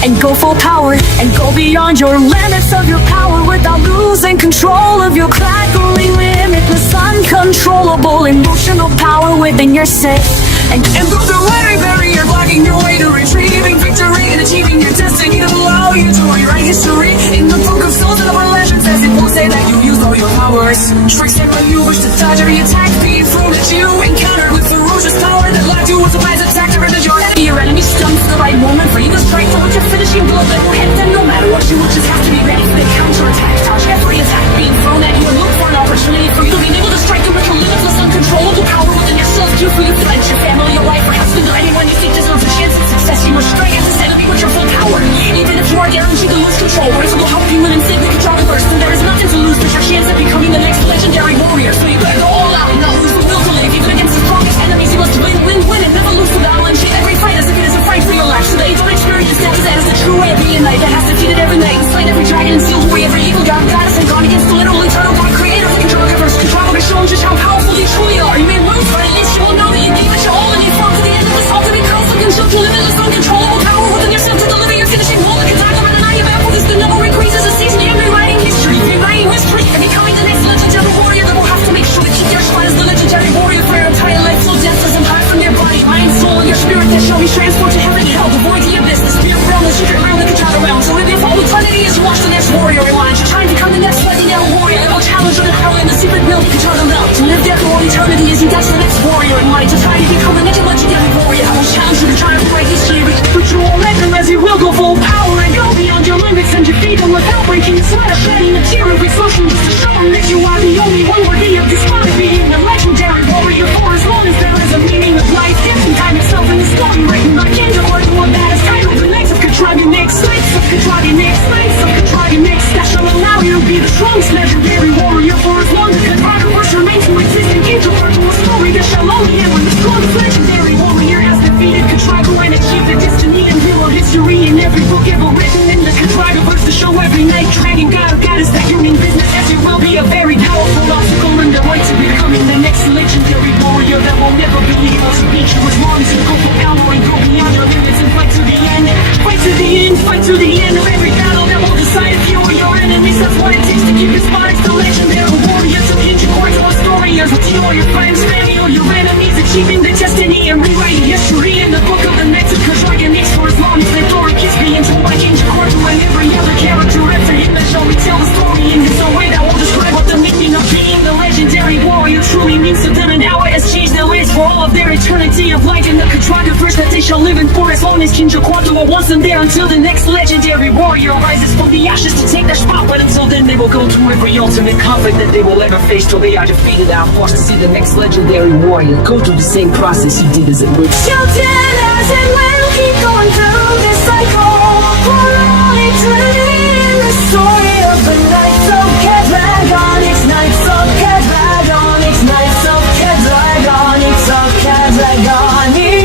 and go full power, and go beyond your limits of your power without losing control of your crackling limitless, uncontrollable emotional power within yourself. And through the very barrier blocking your way to retrieving victory and achieving your destiny to allow you to rewrite history in the book of souls and of our legends, as it will say that you used all your powers, tricks and maneuvers to dodge every attack being thrown at you, encountered with ferocious power that locked you with surprise attack to render your enemy stumps the right moment for you to strike towards your finishing blow that will hit them no matter what. You will just have to be ready for the counterattack, dodge every attack being thrown at you, and look for an opportunity for you to be able to strike them with your limitless, uncontrollable power within yourself, due for you to bench your family, your life, or husband, or anyone you think deserves a chance at success. You must strike at this enemy with your full power, even if you are guaranteed to lose control. What will help you win and save you control first, and there is nothing to lose but your chance at becoming the next legendary warrior. So you better go all out and not lose the will to live, even against the strongest enemies. You must win, and never lose the battle, and treat every fight as if it is a fight for your life, so that you don't experience death as that is the true way of being a knight that has defeated every knight, and slain every dragon, and sealed away every evil god, goddess, and gone against the literal eternal God creator of the control universe. Control has shown just how powerful you truly are. You may lose, but at least you will know that you gave it your all, and you fought to the end of this ultimate conflict and showed your limitless, uncontrollable power within yourself to deliver your finishing blow. The Kataka and the Night of Apple, this the number increases a season. You're rewriting history, and becoming the next legendary warrior that will have to make sure to keep your spot as the legendary warrior for your entire life. So death doesn't hide from your body, mind, soul, and your spirit that shall be transported to heaven and hell, the void, the abyss, the spirit realm, the secret realm, the Kataka realm. So live your full eternity as you watch the next warrior in line, to try and become the next legendary warrior that will challenge and power in the secret realm, the Kataka realm. To live death for all eternity as you dash the next warrior in line, to try to become the next legendary warrior that will challenge you to try and break history, but you won't let them as you will go full power and go beyond your limits and defeat them without breaking a sweat or shedding a tear of exhaustion, just to show them that you are the only one worthy of this part of being the legendary warrior. For as long as there is a meaning of life, death and time itself in the story written by Kendall or the one that is titled the Knights of Katraganix, Knights of Katraganix, Knights of Katraganix, that shall allow you to be the strongest legendary warrior for as long as Katraganix remains to exist and give the word to a story that shall only end when the strongest legendary warrior has defeated Katrago and achieved the destiny and real history in every book ever written in the Katragoverse, to show every knight, dragon, god, or goddess that you mean business, as you will be a very powerful obstacle in the way to becoming the next legendary warrior that will never be able to beat you as long as you go for power and go beyond your limits and fight to the end. Fight to the end, fight to the end of every battle that will decide if you or your enemies. That's what it takes to keep your spot as the legendary warrior, to hinge your words or story as with you or your friends, family, or your enemies, achieving the destiny and rewriting history in the book of the Knights of Katraganix. For as long as the Thoric is being told by King Jakarta and every other character after him that shall retell the story in his own way that will describe what the meaning of being the legendary warrior truly means to them, and how it has changed their ways for all of their eternity of life in the Katragoverse that they shall live in for as long as King Jakarta wants them there, until the next legendary warrior rises from the ashes to take their spot. But until then they will go through every ultimate conflict that they will ever face till they are defeated and forced to see the next legendary warrior go through the same process he did as it would. Sheltered as it will keep going through this cycle for all eternity in the story of the Knights of Katraganix, Knights of Katraganix, Knights of Katraganix, of Katraganix,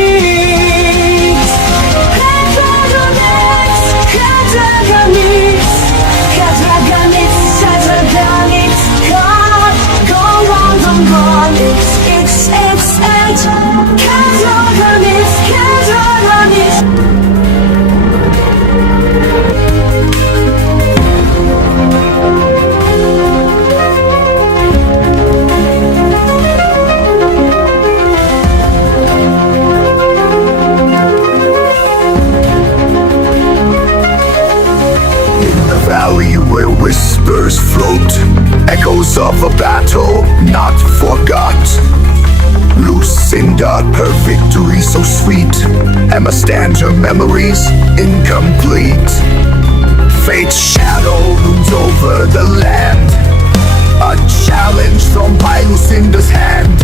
Katraganix, Katraganix, Katraganix, Katraganix, go on, don't run, it's Katraganix, Katraganix. Valley where whispers float, echoes of a battle not forgot. Lucinda, her victory so sweet. Emma stands, her memories incomplete. Fate's shadow looms over the land. A challenge thrown by Lucinda's hand.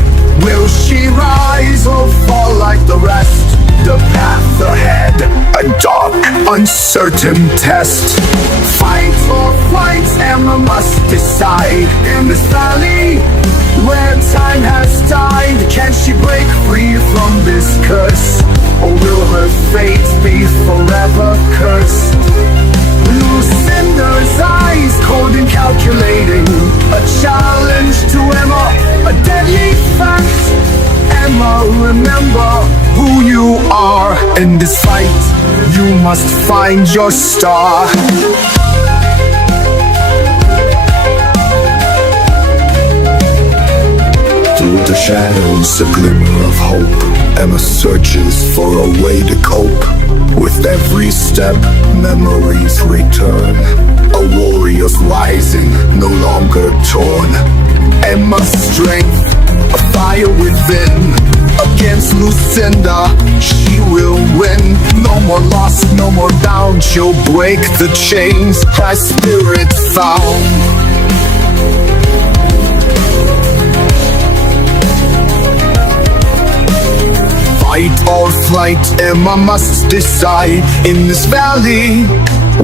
Will she rise or fall like the rest? The path ahead, a dark, uncertain test. Fight or flight, Emma must decide. In this valley, where time has died, can she break free from this curse? Or will her fate be forever cursed? Lucinda's eyes, cold and calculating. A challenge to Emma, a deadly fact. Emma, remember who you are. In this fight, you must find your star. Through the shadows, a glimmer of hope. Emma searches for a way to cope. With every step, memories return. A warrior's rising, no longer torn. Emma's strength, a fire within. Against Lucinda, she will win. No more loss, no more down. She'll break the chains her spirit found. Fight or flight, Emma must decide. In this valley,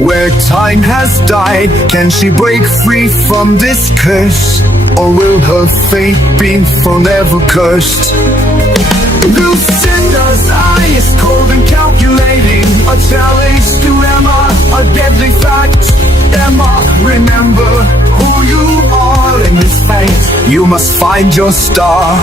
where time has died, can she break free from this curse? Or will her fate be forever cursed? Lucinda's eyes, cold and calculating. A challenge to Emma, a deadly fact. Emma, remember who you are. In this fight, you must find your star.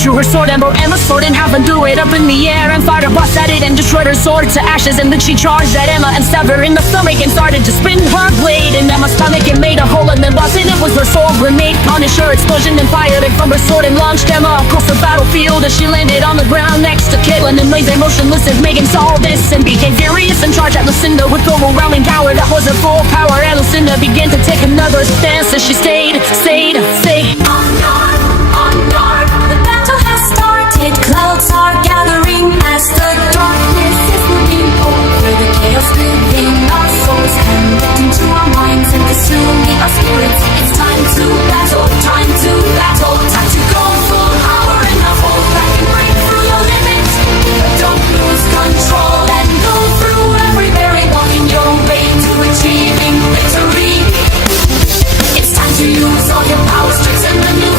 Drew her sword and broke Emma's sword in half and threw it up in the air and fired a blast at it and destroyed her sword to ashes. And then she charged at Emma and stabbed her in the stomach and started to spin her blade in Emma's stomach and made a hole and then blasted it with her soul grenade. Punished her explosion and fired it from her sword and launched Emma across the battlefield as she landed on the ground next to Caitlin and laid motionless as Megan saw this and became furious and charged at Lucinda with overwhelming power that was her full power. And Lucinda began to take another stance as she stayed. On guard, the battle has started. Clouds are gathering as the darkness is moving over the chaos within our souls, convict into our minds and consuming our spirits. It's time to battle, time to battle, time to go full power and not hold back and break through your limits. But don't lose control and go through every barrier, walking your way to achieving victory. It's time to use all your powers, tricks and maneuver.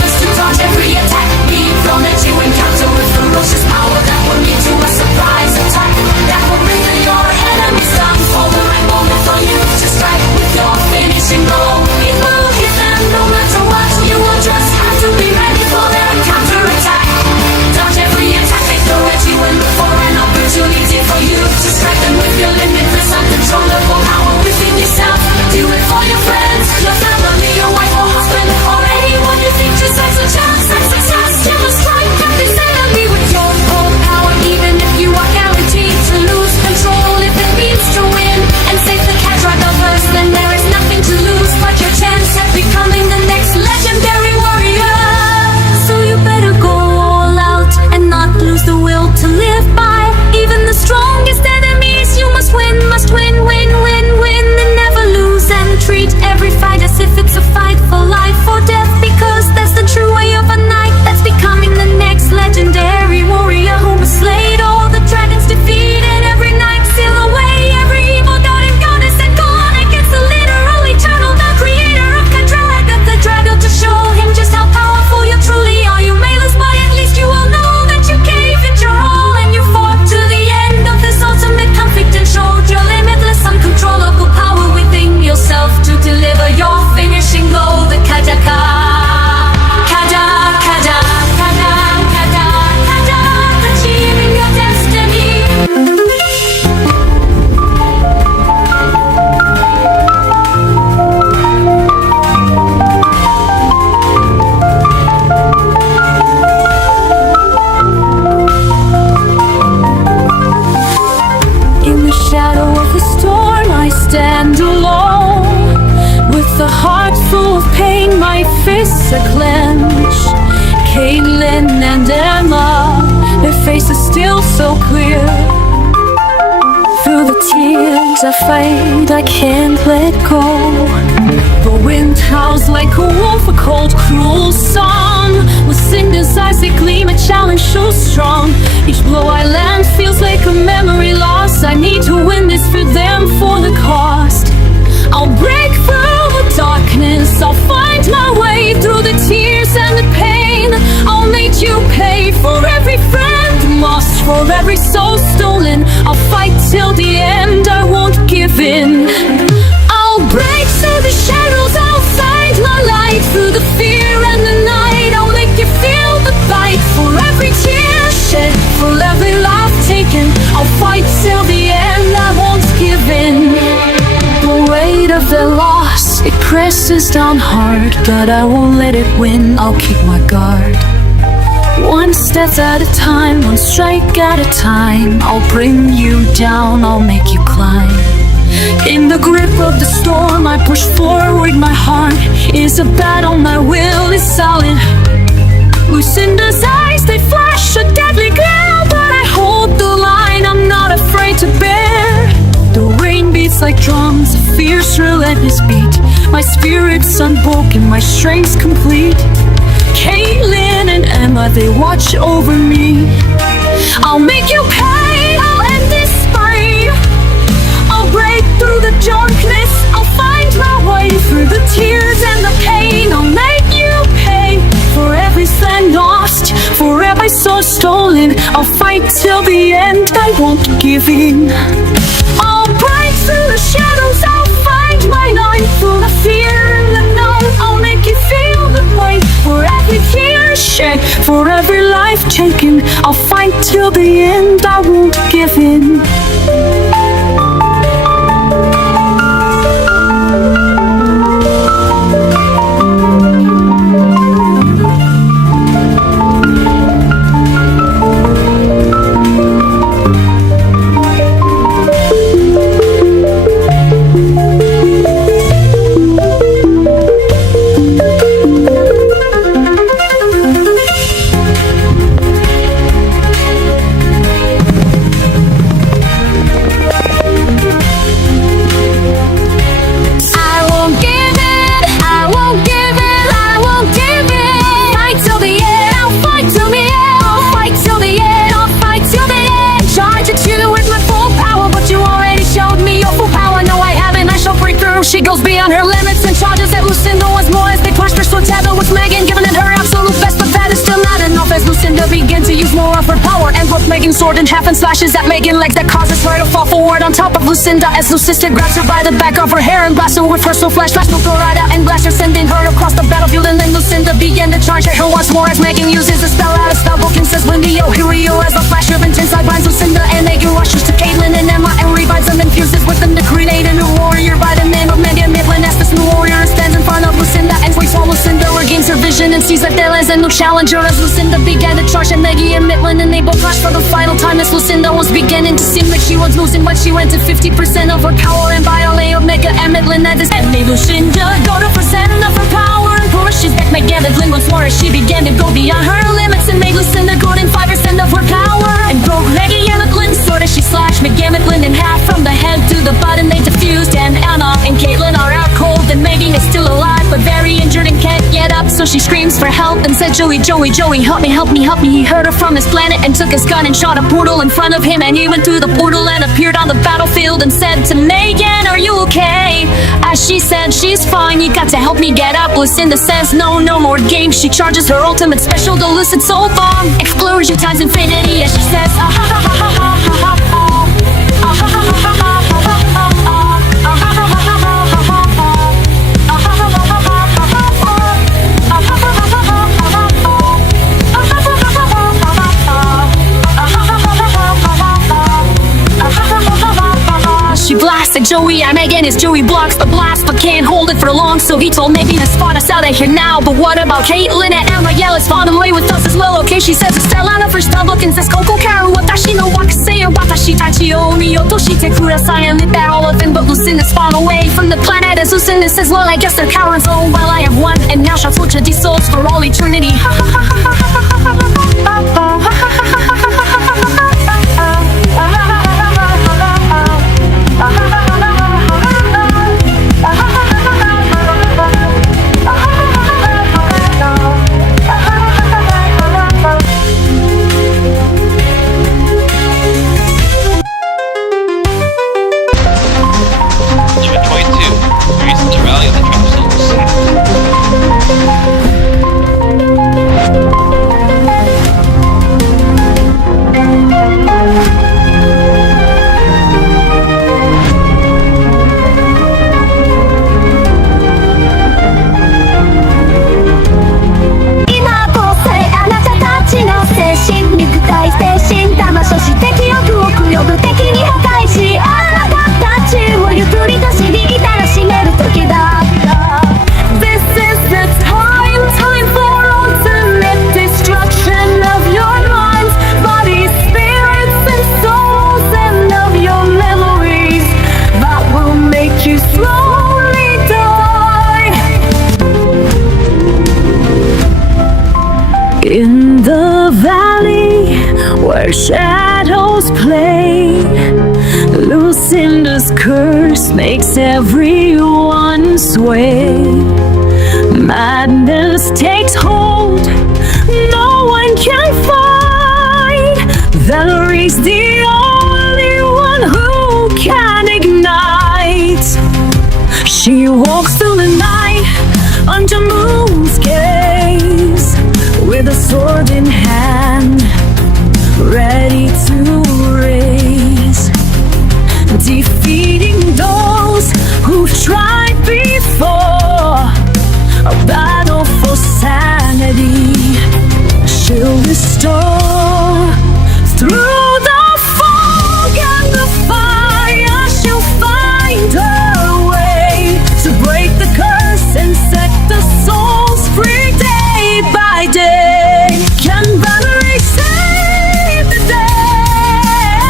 tears I fight, I can't let go. The wind howls like a wolf, a cold, cruel song. Lucinda's eyes, they gleam, a challenge so strong. Each blow I land feels like a memory lost. I need to win this for them, for the cost. I'll break through the darkness, I'll find my way through the tears and the pain. I'll make you pay for every friend lost, for every soul stolen. I'll fight till the end, I won't give in. I'll break through the shadows, I'll find my light through the fear and the night. I'll make you feel the bite, for every tear shed, for every laugh taken. I'll fight till the end, I won't give in. The weight of their loss, it presses down hard, but I won't let it win, I'll keep my guard. One step at a time, one strike at a time. I'll bring you down, I'll make you climb. In the grip of the storm, I push forward, my heart is a battle, my will is solid. Lucinda's eyes, they flash a deadly glare, but I hold the line, I'm not afraid to bear. The rain beats like drums, a fierce relentless beat. My spirit's unbroken, my strength's complete. Caitlin and Emma, they watch over me. I'll make you pay, I'll end this fight. I'll break through the darkness, I'll find my way through the tears and the pain. I'll make you pay for every friend lost, for every soul stolen. I'll fight till the end, I won't give in. I'll break through the shadows, I'll find my light through the fear and the night. I'll make you feel the weight, for every tear shed, for every life taken. I'll fight till the end, I won't give in. She goes beyond her limits and charges at Lucinda once more as they pushed her so tether with Megan, giving it her absolute best, but that is still not enough as Lucinda began to use more of her power and broke Megan's sword in half and slashes at Megan legs that causes her to fall forward on top of Lucinda as Lucinda grabs her by the back of her hair and blasts her with her soul flash. Flash will go right out and blast her, sending her across the battlefield, and then Lucinda began to charge at her once more as Megan uses a spell out of spellbook and says Wendy, oh here we go, as a flash of intense light binds Lucinda and Megan rushes to Caitlin and Emma and revives them and fuses with them to create a new warrior by the name of Megan Midland. As this new warrior stands in front of Lucinda and waits while Lucinda regains her vision and sees that there is a new challenger as Lucinda began to charge at Maggie and Midland, and they both rushed for the final time as Lucinda was beginning to seem like she was losing, but she went to 50% of her power and by a lay of Mega and Midland at this end made Lucinda go to percent of her power and pushes back Megan Midland once more as she began to go beyond her limits and made Lucinda go in 5% of her power and broke Maggie and Midland's sword as she slashed Megan Midland in half from the head to the bottom. They diffused and Anna and Caitlin are out cold and Megan is still alive but very injured and can't get up, so she screams for help and said Joey, Joey, Joey, help me, help me, help me. He heard her from his planet and took his gun and shot a portal in front of him, and he went through the portal and appeared on the battlefield and said to Megan, are you okay? As she said she's fine, you got to help me get up. Lucinda says no, no more games. She charges her ultimate special, the Lucid Soul Bomb, explosion times infinity as she says ah ha ha ha ha ha ha ha ah ha ha ha ha ha She blasted Joey and Megan as Joey blocks the blast but can't hold it for long, so he told Megan to spot us out of here now. But what about Caitlin and Emma? Yeah, let's spawn away with us as well, okay? She says Estella for Starbuck and says Coco Karu watashi no wakusei watashi tachi o miyotoshite kudasai, and lit that all of them but Lucinda spawned away from the planet as Lucinda says, well, I guess they're cowards. Oh, well, I have one and now shall torture these souls for all eternity. where shadows play. Lucinda's curse makes everyone sway. Madness takes hold, no one can fight. Valerie's the only one who can ignite. She walks through the night under moon's gaze, with a sword in hand, ready to raise, defeating those who've tried before. A battle for sanity she'll restore. Through the fog and the fire, she'll find her way to break the curse and set the souls free day by day. Can Valerie save the day,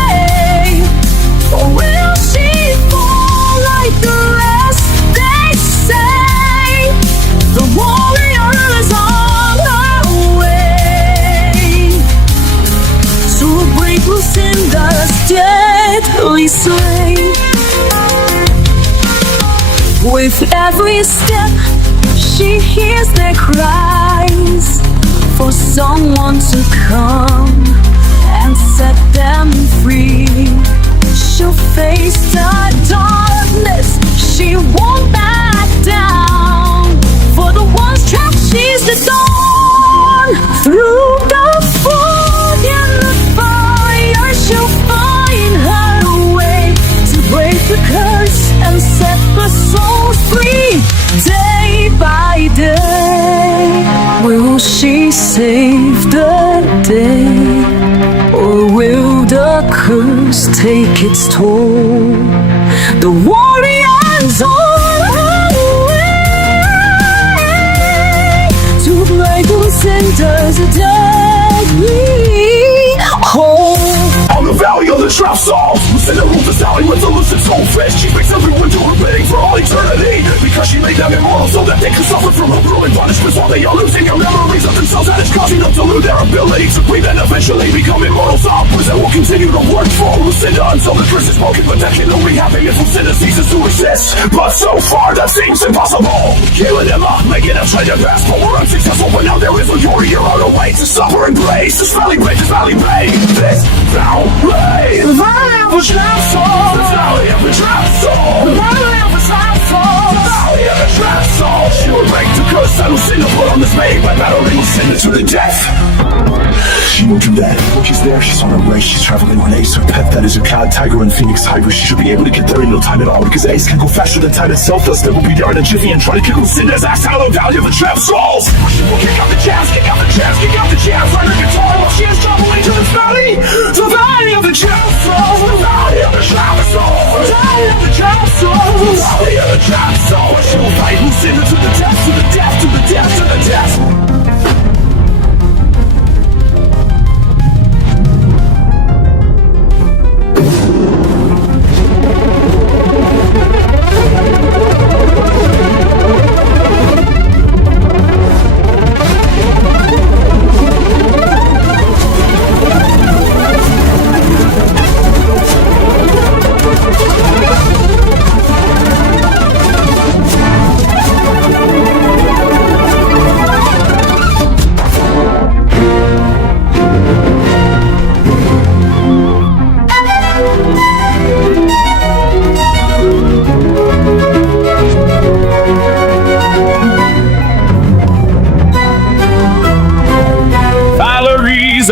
or will she fall like the rest? They say the warrior is on her way to break Lucinda's deadly sway. With every step, she hears their cries for someone to come and set them free. She'll face the darkness, she won't back down. For the ones trapped, she's the dawn. Through the fog and the fire, she'll find her way to break the curse and set the souls free day by day. Will she save the day, or will the curse take its toll? The warrior's on her way to break Lucinda's deadly hold. On the valley of the trap souls, Lucinda rules the valley with elusive soul fist. She makes everyone do her bidding for all eternity, because she made them immortal so that they can suffer from her brutal punishments while they are losing their memories of themselves, and it's causing them to lose their ability to breathe and eventually become immortal zombies that will continue to work for Lucinda until the curse is broken. But that can only happen if Lucinda ceases to exist. But so far that seems impossible. Kaylin and Emma making a try their best, but we're unsuccessful. But now there is a warrior on her way to suffer and praise. This valley break, this valley bay, this valley. The valley of the trap soul. The valley of the trap soul. The valley of the trap soul. The valley of the trap soul. She will break the curse that Lucinda put on this maid by battling Lucinda to the death. She won't do that. She's there, she's on her way, she's traveling on Ace, her pet, that is her cat, Tiger, and Phoenix Hybrid. She should be able to get there in no time at all, because Ace can go faster than time itself does. That will be there in a jiffy and try to kick Lucinda's ass out of the valley of the trap souls. She will kick out the jams, kick out the jams, kick out the jams, run her guitar while she is traveling to this valley. The valley of the trap souls. The valley of the trap souls. The valley of the trap souls. The valley of the trap souls. She will fight Lucinda to the death, to the death, to the death, to the death.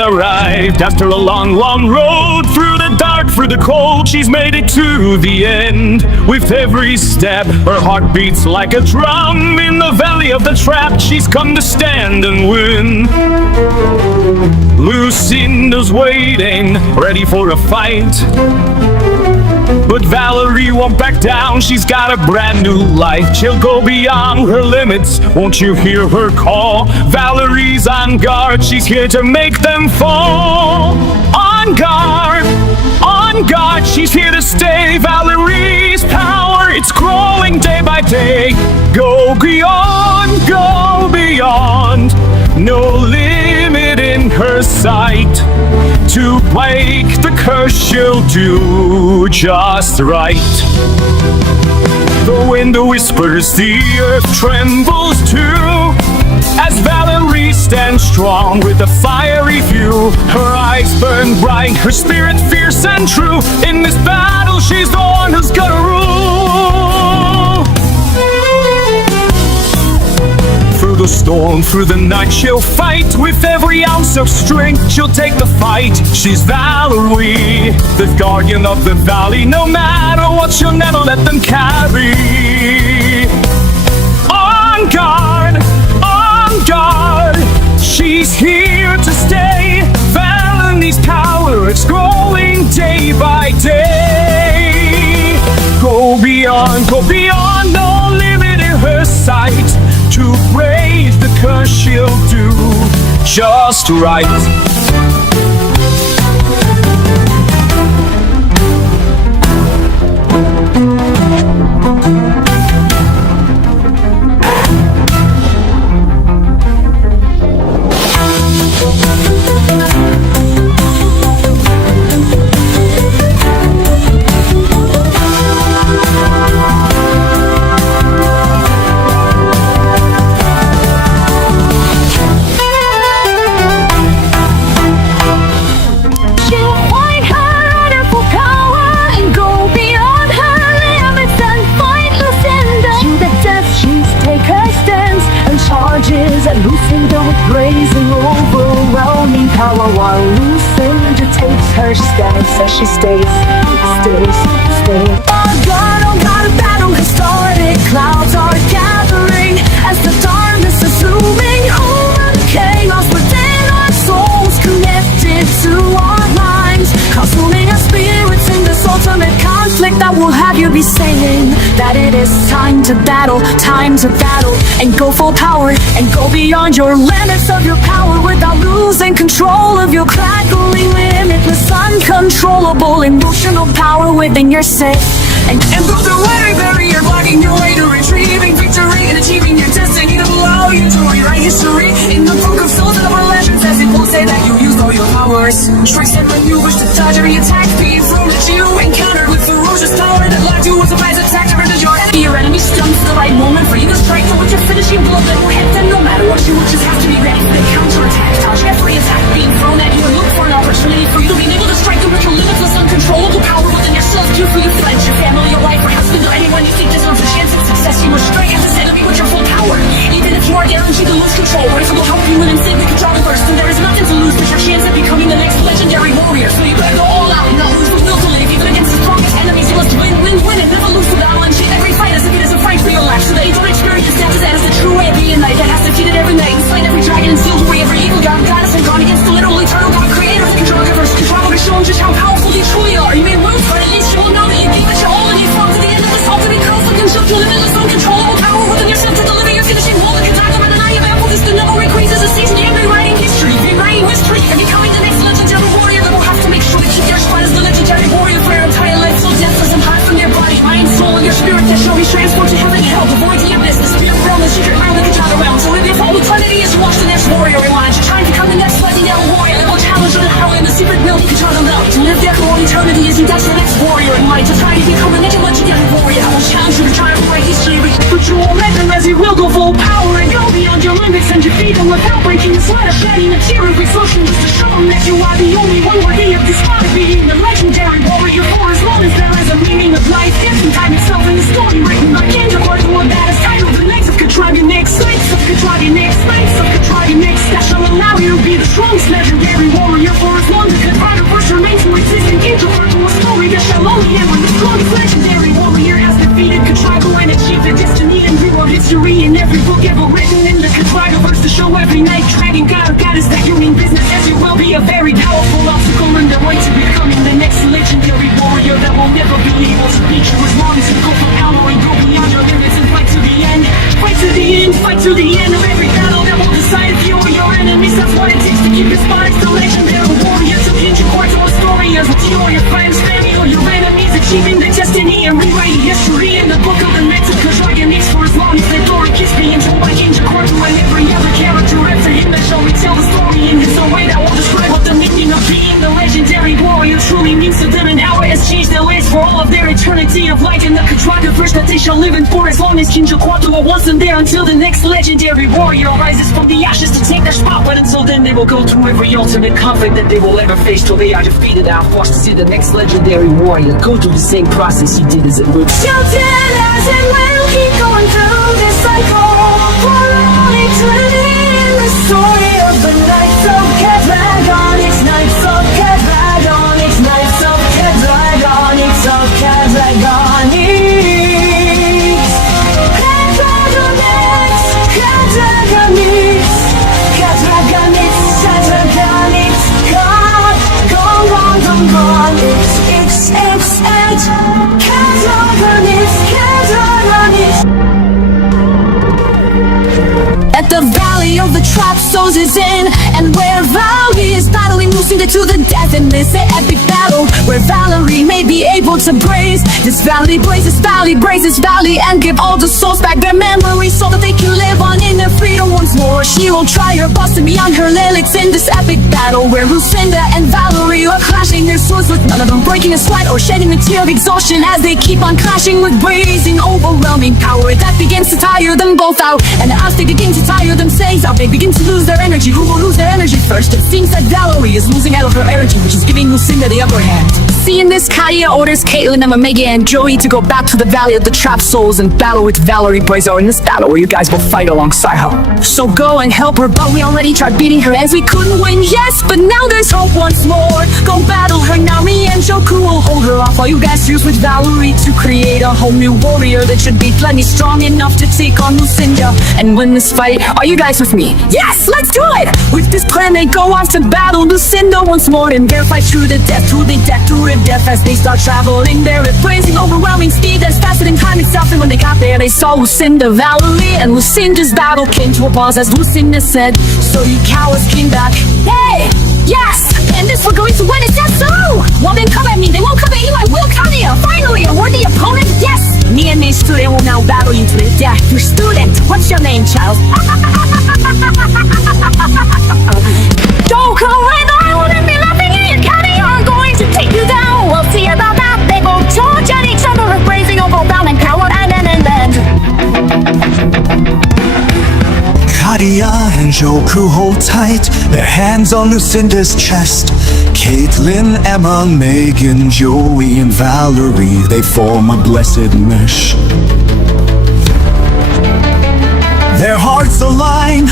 Arrived after a long, long road through the dark, through the cold. She's made it to the end. With every step, her heart beats like a drum. In the valley of the trap, she's come to stand and win. Lucinda's waiting, ready for a fight. But Valerie won't back down, she's got a brand new life. She'll go beyond her limits, won't you hear her call? Valerie's on guard, she's here to make them fall. On guard, she's here to stay. Valerie's power, it's growing day by day. Go beyond, no limit in her sight. to break the curse, she'll do just right. The wind whispers, the earth trembles too, as Valerie stands strong with a fiery view. Her eyes burn bright, her spirit fierce and true. In this battle, she's the one who's gonna rule. Through the storm, through the night, she'll fight. With every ounce of strength, she'll take the fight. She's Valerie, the guardian of the valley. No matter what, she'll never let them carry. On guard, on guard, she's here to stay. Valerie's power is growing day by day. Go beyond, no limit in her sight. To praise the curse, she'll do just right. And Lucinda with blazing overwhelming power, while Lucinda takes her stance as she stays. Oh God, a battle has started. Clouds are gathering as the darkness is looming over the chaos within our souls, connected to our minds, consuming our spirits in this ultimate conflict that will have you be saying that it is time to battle, and go full power, and go beyond your limits of your power without losing control of your crackling, limitless, uncontrollable emotional power within yourself. And through the weather barrier, blocking your way to retrieving victory and achieving your destiny to allow you to rewrite history. In the book of souls of our legends, as it will say that you used all your powers, strikes and maneuvers to dodge every attack being thrown at you. Encountered with ferocious power that locked you with a surprise attack, turned your enemy. Your enemy stumps the right moment for you to strike to with your finishing blow that will hit them. No matter what, you will just have to be ready for the counterattack. Dodge every attack being thrown at you and look for an opportunity for you to be able to strike them with your limitless, uncontrollable power within yourself. Do for your friends, your family, your life, or husband, or anyone you think deserves a chance at success. You must strike at this enemy with your full power. Even if you are guaranteed to lose control, Razor will help you win and save the control first. And there is nothing to lose but your chance at becoming the next legendary warrior. So you better go all out and not lose the will to live. Even against the strongest enemies, you must win, and never lose the battle. And treat every fight as if it is a fight for your life, so that you don't experience death as that is the true way of being a knight that has defeated every knight and slain every dragon and sealed away every evil god, goddess, and gone against the literal eternal God, creator of the control universe. Control to show just how powerful you truly are. You may lose, but at least you will know that you gave it your all and you fought to the end of this ultimate conflict and shook your limitless, uncontrollable power within yourself to deliver your finishing blow. The Kataka by the night of apple, this the never increases a season. You're rewriting history, rewriting history, and becoming the next legendary warrior that will have to make sure to keep your spot as the legendary warrior for your entire life. So deathless and high from your body, mind, soul, and your spirit that shall be transported to heaven and hell, the void to your abyss, the spirit realm, the secret realm, the Kataka realm. So if your whole eternity is to watch the next warrior rewind, you're trying to become the next legendary warrior that will challenge the power in the secret realm, the Kataka realm. To live there for all eternity is that's the next warrior in mind. To try to become the next legendary warrior, I will challenge you to try to write history. But you will let them as you will go full power and go beyond your limits and defeat them without breaking the sweat of shedding a tear of exhaustion, just to show them that you are the only one worthy of this spot of being the legendary warrior. For as long as there is a meaning of life, it's the time itself in the story written by King according to what that is titled. The Knights of Katragonix, Knights of Katragonix, Knights of Katragonix, that shall allow you to be the strongest legendary warrior for as long as Katragonix remains to exist and give birth to a story that shall only end when the strongest legendary warrior has defeated Katrago and achieved a destiny and rewrote history in every book ever written in the Katragoverse to show every knight, dragon, god, or goddess that you mean business as you will be a very powerful obstacle in the way to becoming the next legendary warrior that will never be able to beat you as long as you go for power and go beyond your limits and fight to the end. Fight to the end, fight to the end of every battle that will decide if you or your enemies. That's what it takes to keep your spot as the legendary warrior, to pinch your core to a story as with you or your friends, family, or your enemies achieve eternity of light in the contrived that they shall live in for as long as King Jaquatua wasn't there, until the next legendary warrior rises from the ashes to take their spot. But until then they will go through every ultimate conflict that they will ever face till they are defeated and forced to see the next legendary warrior go through the same process he did as it would. Shouted as it will keep going through this cycle for all eternity in the story of the Knights of Cadragon. It's Knights of Cadragon. It's Knights of Cadragon. It's of Cadragon. It's Cadragonix. Cadragonix. Cadragonix. Cadragonix. God. Go on, come on. It's Cadragonix. Cadragonix. At the Valley of the Trapped Souls is in, and where Valerie is battling Lucinda to the death in this epic battle, where Valerie may be able to braze this valley, blaze this valley, braze this valley, and give all the souls back their memories so that they can live on in their freedom once more. She will try her best and beyond her limits in this epic battle, where Lucinda and Valerie are clashing their swords, with none of them breaking a sweat or shedding a tear of exhaustion as they keep on clashing with blazing, overwhelming power that begins to tire them both out. And as they begin to tire themselves out, they begin to lose their energy. Who will lose their energy first? It seems that Valerie is losing out of her energy, which is giving Lucinda the upper hand. Seeing this, Katia orders Caitlin and Omega and Joey to go back to the Valley of the Trapped Souls and battle with Valerie Brazo in this battle where you guys will fight alongside her. So go and help her, but we already tried beating her as we couldn't win, yes, but now there's hope once more. Go battle her now, me and Joku will hold her off while you guys use with Valerie to create a whole new warrior that should be plenty strong enough to take on Lucinda and win this fight. Are you guys with me? Yes, let's do it! With this plan they go off to battle Lucinda once more and their fight through the death, through the death, through the death as they start traveling there with blazing, overwhelming speed that's faster than time itself. And when they got there they saw Lucinda, Valerie, and Lucinda's battle came to a pause as Lucinda said, "So you cowards came back." Hey! Yes! And this we're going to win, is that so? Well then come at me, they won't come at you, I will come at you! Finally, a worthy opponent, yes! Me and my student will now battle you to the death. Your student, what's your name, child? Don't come right on, I wouldn't be laughing at you, Caddy, I'm going to take you down. We'll see about that, they both charge at each other, raising overwhelming power, and then. Katia and Joku hold tight, their hands on Lucinda's chest. Caitlin, Emma, Megan, Joey, and Valerie, they form a blessed mesh. Their hearts align,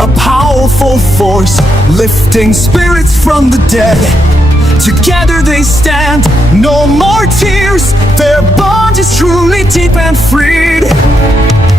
a powerful force, lifting spirits from the dead. Together they stand, no more tears, their bond is truly deep and freed.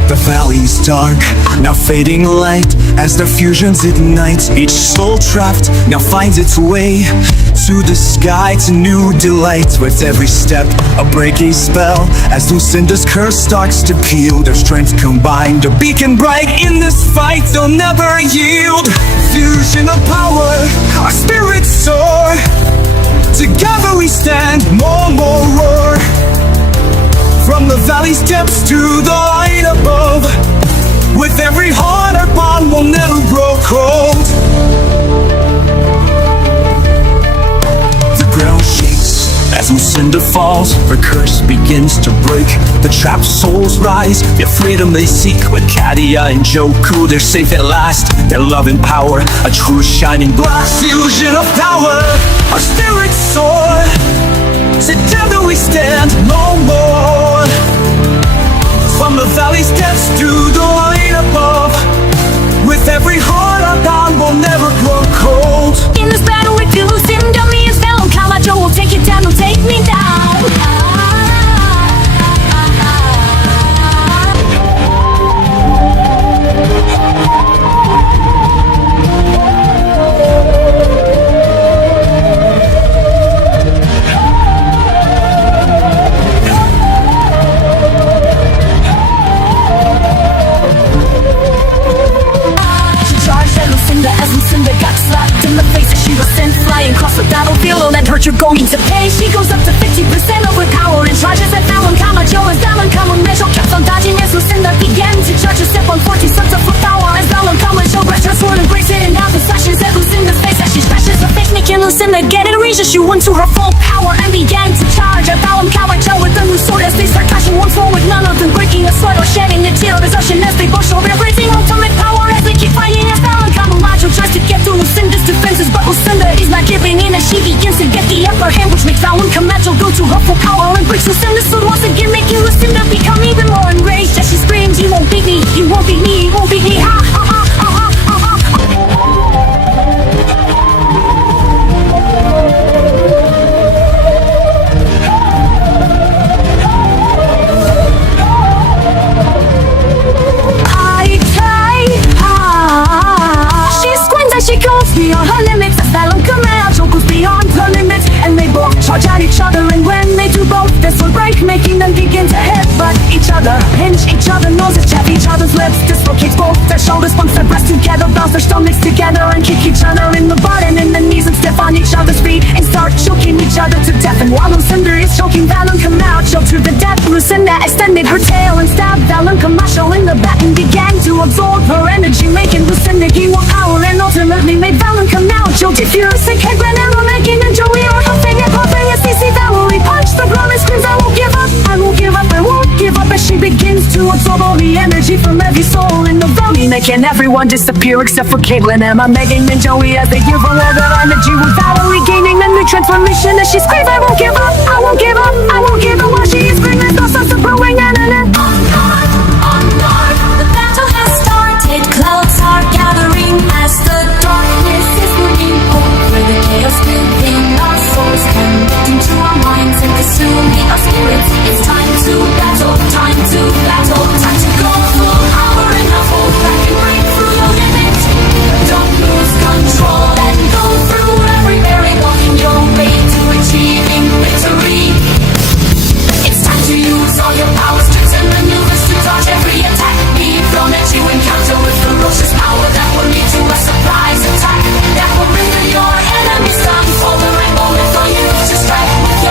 The valley's dark, now fading light as their fusions ignite. Each soul trapped now finds its way to the sky, to new delight. With every step, a breaking spell as Lucinda's curse starts to peel. Their strength combined, a beacon bright in this fight, they'll never yield. Fusion of power, our spirits soar. Together we stand, more roar. From the valley's depths to the light above, with every heart our bond will never grow cold. The ground shakes as Lucinda falls, her curse begins to break. The trapped souls rise, their freedom they seek. With Katia and Joku, they're safe at last. Their love and power, a true shining blast. Fusion of power, our spirits soar. Together we stand, no more. From the valley's depths to the light above, with every heart our bond will never grow cold. In this battle with you, Lucinda, me and Spell and Camacho will take you down, will take me down. You're going to pay. She goes up to 50% of her power and charges at Fallon Camacho as Fallon Camacho kept on dodging as Lucinda began to charge a step on 40 sets of power as Fallon Camacho grabbed her sword and breaks it in half and slashes at Lucinda's face as she smashes her face, making Lucinda get it, reaches you into her full power and began to charge at Fallon Camacho possession as they both show their blazing ultimate power as they keep fighting as Fallon Camacho tries to get through Lucinda's defenses, but Lucinda is not giving in as she begins to get the upper hand, which makes Fallon Camacho go to her full power and breaks Lucinda's sword once again, making Lucinda become even more enraged as she screams, "You won't beat me, you won't beat me, you won't beat me, ha ha ha ha ha ha ha." She screams as she goes beyond her limits as Fallon Camacho goes beyond her limits, and they both charge at each other, and when they do both, this will break, making them begin to headbutt each other, pinch each other noses, chap each other's lips, dislocates both their shoulders, punch their breasts together, bounce their stomachs together, and kick each other in the butt and in the knees, and step on each other's feet and start choking each other to death. And while Lucinda is choking Fallon Camacho to the death, Lucinda extended her tail and stabbed Fallon Camacho in the back and began to absorb her energy, making Lucinda gain more power and ultimately made Fallon Camacho defuse and Caitlyn Emma, making and Joey are huffing and puffing as they see Valerie punch the ground and screams, "I won't give up, I won't give up, I won't give up," as she begins to absorb all the energy from every soul in the valley, making everyone disappear except for Caitlyn Emma, Megan and Joey as they give her all their energy, with Valerie gaining a new transformation as she screams, "I won't give up, I won't give up, I won't give up," while she is screaming, "Those are brewing and The battle has started, clouds are gathering as the darkness is moving over. The chaos within our souls can get into our minds and consuming our spirits. It's time to battle, time to battle, time to go full power and not hold back and break through the limit. Don't lose control and go through every barrier, walking your way to achieving victory. It's time to use all your powers, tricks and maneuvers to dodge every attack being thrown at you. Encounter with ferocious power that will lead to a surprise attack that will render your enemies stunned. Hold the right moment for you to strike with your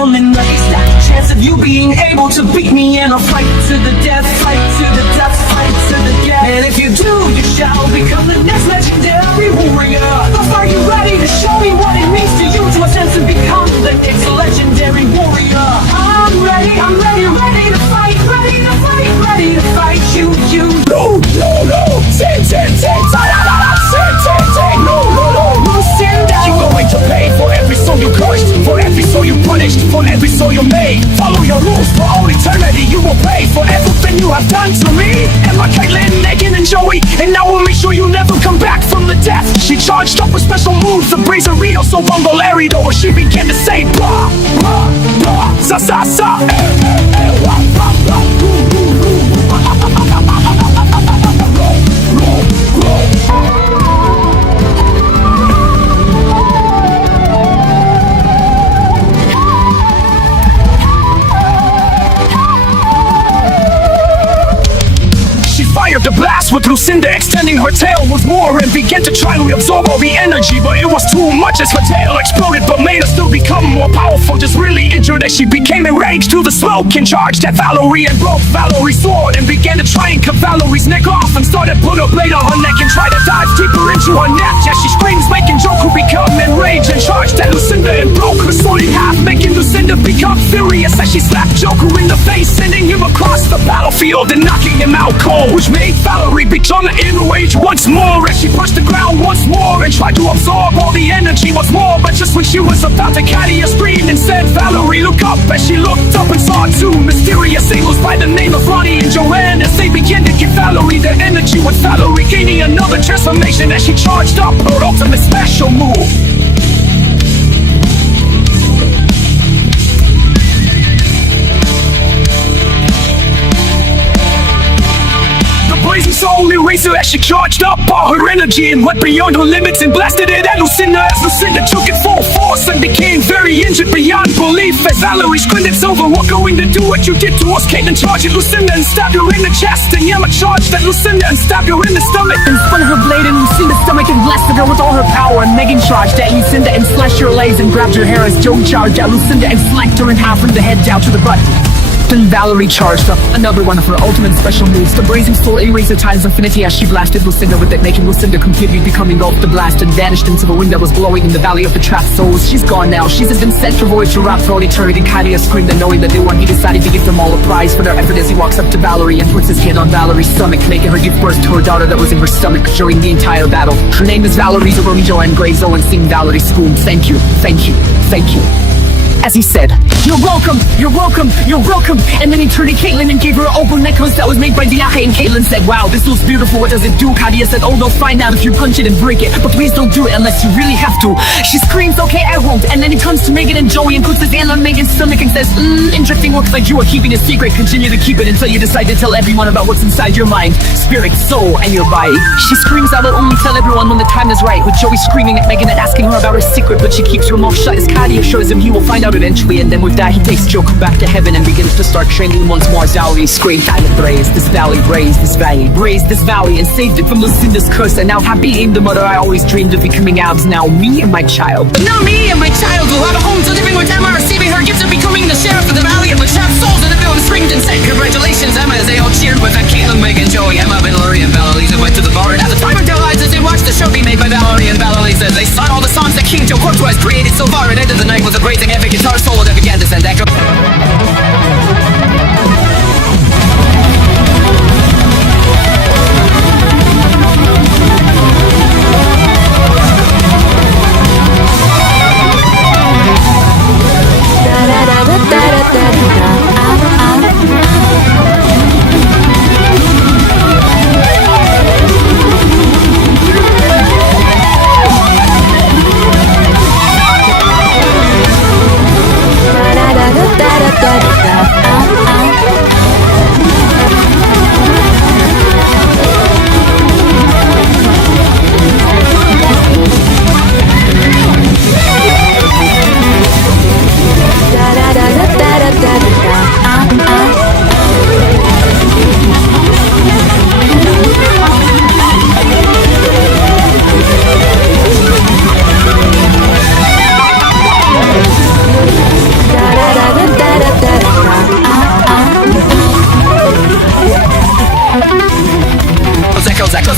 him in the face. That chance of you being able to beat me in a fight to the death, fight to the death, fight to the death. And if you do, you shall become the next legendary warrior. Thus, are you ready to show me what it means to you to attempt to become the next legendary warrior? I'm ready, ready to fight, ready to fight, ready to fight you. No, Lucinda. You're going to pay for every soul you crushed, for every soul you punished, for every soul you made. Follow your rules for all eternity. You will pay for everything you have done to me. Emma, Caitlin, Megan, and Joey. And now we'll make sure you never come back from the death. She charged up with special moves, the Breezerino, so Bungolarido, where she began to say blah, blah, blah, sa, sa, sa, wah, blah, blah, fired the blast with Lucinda extending her tail with more and began to try to absorb all the energy, but it was too much as her tail exploded but made her still become more powerful. Just really injured as she became enraged through the smoke and charged at Valerie and broke Valerie's sword and began to try and cut Valerie's neck off and started put a blade on her neck and try to dive deeper into her neck as she screams, making Joku become enraged and charged at Lucinda and broke her sword in half, making Lucinda become furious as she slapped Joku in the face, sending him across the battlefield and knocking him out cold, which made Valerie become enraged once more as she pushed the ground once more and tried to absorb all the energy once more. But just when she was about to Katia screamed and said, Valerie, look up. As she looked up and saw two mysterious angels by the name of Ronnie and Joanne as they began to give Valerie their energy, with Valerie gaining another transformation as she charged up her ultimate special move. Blazing soul eraser as she charged up all her energy and went beyond her limits and blasted it at Lucinda as Lucinda took it full force and became very injured beyond belief as Valerie screamed, it's over, we're going to do what you did to us. Caitlin charged at Lucinda and stabbed her in the chest, and Yama charged at Lucinda and stabbed her in the stomach And spun her blade in Lucinda's stomach and blasted her with all her power. And Megan charged at Lucinda and slashed her legs and grabbed her hair as Joe charged at Lucinda and slacked her in half from the head down to the butt. Then Valerie charged up another one of her ultimate special moves, the Blazing Soul Eraser times infinity, as she blasted Lucinda with it, making Lucinda completely become engulfed the blast and vanished into the wind that was blowing in the Valley of the Trapped Souls. She's gone now. She's been sent to voyage to rap for all eternity. Katia screamed, and knowing that they won, he decided to give them all a prize for their effort as he walks up to Valerie and puts his hand on Valerie's stomach, making her give birth to her daughter that was in her stomach during the entire battle. Her name is Valerie Zaroni Joanne Grazo, and sing Valerie Spoon. Thank you, thank you, thank you. As he said, you're welcome, you're welcome, you're welcome. And then he turned to Caitlin and gave her an opal necklace that was made by Diache. And Caitlin said, wow, this looks beautiful, what does it do? Katia said, oh, they'll find out if you punch it and break it, but please don't do it unless you really have to. She screams, okay, I won't. And then he turns to Megan and Joey and puts his hand on Megan's stomach and says, interesting, looks like you are keeping a secret. Continue to keep it until you decide to tell everyone about what's inside your mind, spirit, soul, and your body. She screams out, I'll only tell everyone when the time is right, with Joey screaming at Megan and asking her about her secret, but she keeps her mouth shut as Katia shows him he will find out eventually. And then with that, he takes Joker back to heaven and begins to start training once more. Valerie screamed, I have raised this valley, raised this valley, raised this valley, and saved it from Lucinda's curse. And now happy aimed the mother I always dreamed of becoming abs. Now me and my child. Now me and my child will have a home to living with Emma, receiving her gift of becoming the sheriff of the Valley of the Trapped Souls. And everyone screamed and said, congratulations, Emma, as they all cheered with that Caitlin, Megan, Joey, Emma, Valerie, and Valerie went to the bar. And at the time of their lives, as they watched the show be made by Valerie and Valerie, says they sung all the songs that King Joe Courtois has created so far. And ended the night with a brazen epic guitar solo that began to send echo.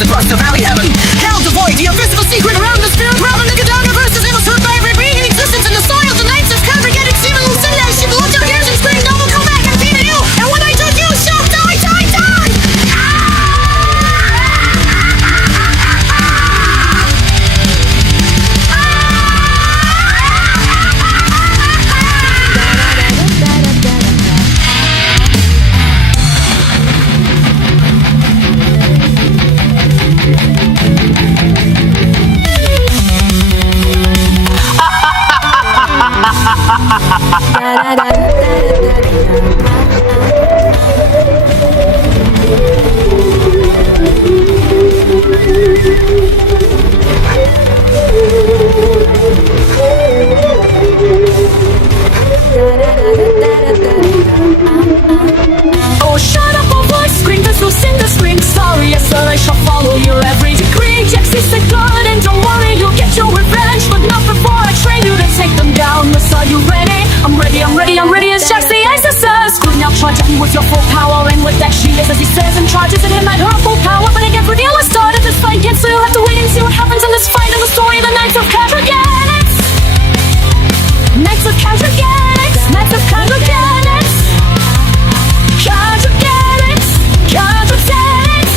and thrust to valley heaven. Hell devoid, the invisible secret around the spirit realm. The Nikadana verse is able to by every being in existence in the soil. The nights of congregated semen Lucinda. She blew up your ears and screamed, "No, we'll come back and feed you." And when I took you, shout, die, die, die! Oh, shut up, oh voice, scream, this Lucinda scream. Sorry, yes, sir, I shall follow your every decree. Jexy said good, and don't worry, you'll get your revenge. But not before I train you to take them down. Miss, are you ready? I'm ready, I'm ready, I'm ready as Jexy says. Scream now, charge at him with your full power. And with that, she is as he says, and charges at him at her full power. But again, for the other start of this fight yet, so you'll have to wait and see what happens in this fight. And the story of the Knights of Cadrogenics. Knights of Cadrogenics. Knights of Cadrogenics. Cadrogenics, Cadrogenics,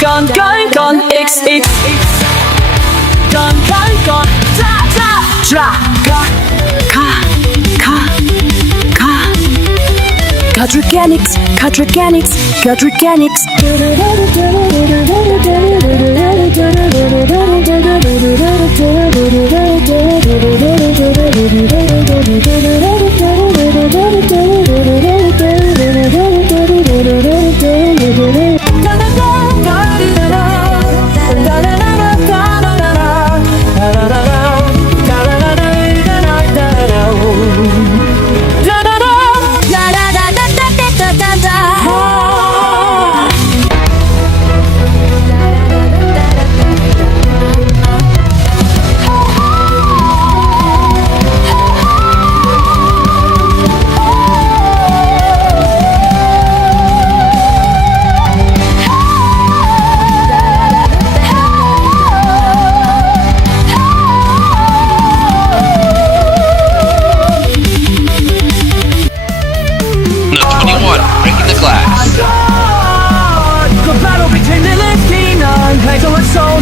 Gun, gun, gun, X, X, gun, gun, gun, da, da, dra, ga, ka, ka, ka. Cadrogenics, Cadrogenics, Cadrogenics.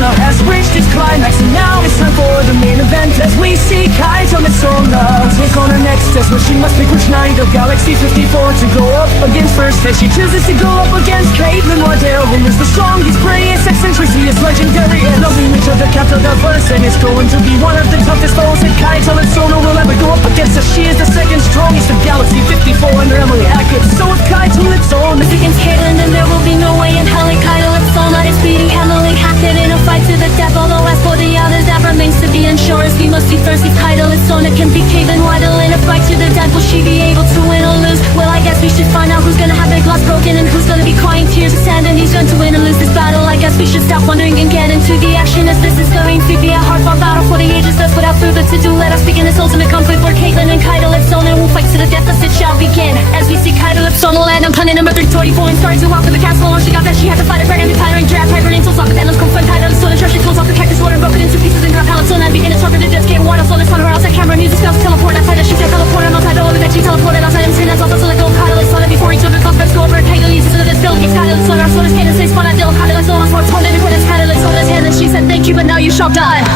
Has reached its climax, and now it's time for the main event. As we see Kaito Mitsuna take on her next test, where she must pick which knight of Galaxy 54 to go up against first. As she chooses to go up against Caitlyn Waddell, who is the strongest, brilliant, eccentricity is legendary, and lovely image of the capital diverse. And it's going to be one of the toughest foes that Kaito Mitsuna will ever go up against, as she is the second strongest of Galaxy 54 under Emily Hackett. So if Kaito Mitsuna Against Caitlyn, then there will be no way in hell. Kaito Mitsuna is beating Emily Hackett in a fight to the death. Although as for the others, that remains to be ensured. We must see first if Kaito Mitsuna can beat Caitlyn Waddell in a fight to the death. Will she be able to win or lose? Well, I guess we should find out who's gonna have their glass broken and who's gonna be crying tears of sand, and who's going to win or lose this battle. I guess we should stop wondering and get into the action, as this is going to be a hard-fought battle for the ages. Thus, without further ado, let us begin this ultimate conflict where Caitlyn and Kaito Mitsuna will fight to the death. Thus it shall begin. As we see Kaito Mitsuna land on planet number 324 and start to walk to the castle. Once she got that, she had to fight a dragon, retiring draft, hybrid until socket endless confront Kaito Mitsuna. She pulls off the cactus water and broke it into pieces and got palette. So now begin to talk her to death. Get water, so let's on her outside camera. Music spells teleport outside as she said teleport. I'm outside the limit that she teleported outside. And that's also let go of Kaito Mitsuna before each other comes. Let's go over Kaito uses it as Bill keeps Kaito Mitsuna. Our sword is cadence, they spawn at Dill. Kaito Mitsuna sports torn every point. It's Kaito Mitsuna's hand, and she said thank you, but now you shall die.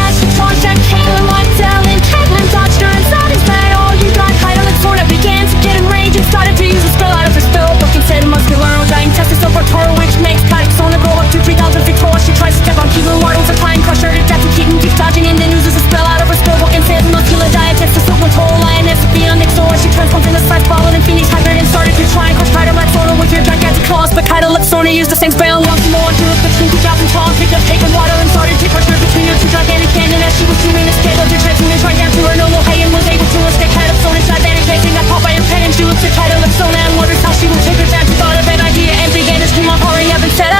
As she charged at Caitlyn Waddell, and Caitlyn dodged her and saw his battle. You got Kaito Mitsuna began to get enraged and started to use a spell out of her spell book and said it must be learned. Dying test is over Toro, which makes Kaito Mitsuna go up to 3,000 feet tall. She tries to step on Caitlyn Waddell to try and crush her to death. And Keaton keeps dodging and then uses a spell out of her spell book and says must kill a dietist to sit with Toro Lioness beyond next door. She transforms into Scythe Ball and Phoenix Hybrid and started to try and crush Kaito Mitsuna with her gigantic claws. But Kaito Mitsuna used the same spell once more to look between 2,000 claws. Picked up Caitlyn Waddell and started to crush her between her two gigantic hands. And as she was doing this, Kaito did transformation right down to her normal height and was able to escape Kaito Mitsuna's gigantic face and got caught by her pen. And she looked at Kaito Mitsuna and wonders how she would take her down. She thought of an idea and began to scream on hurry up and said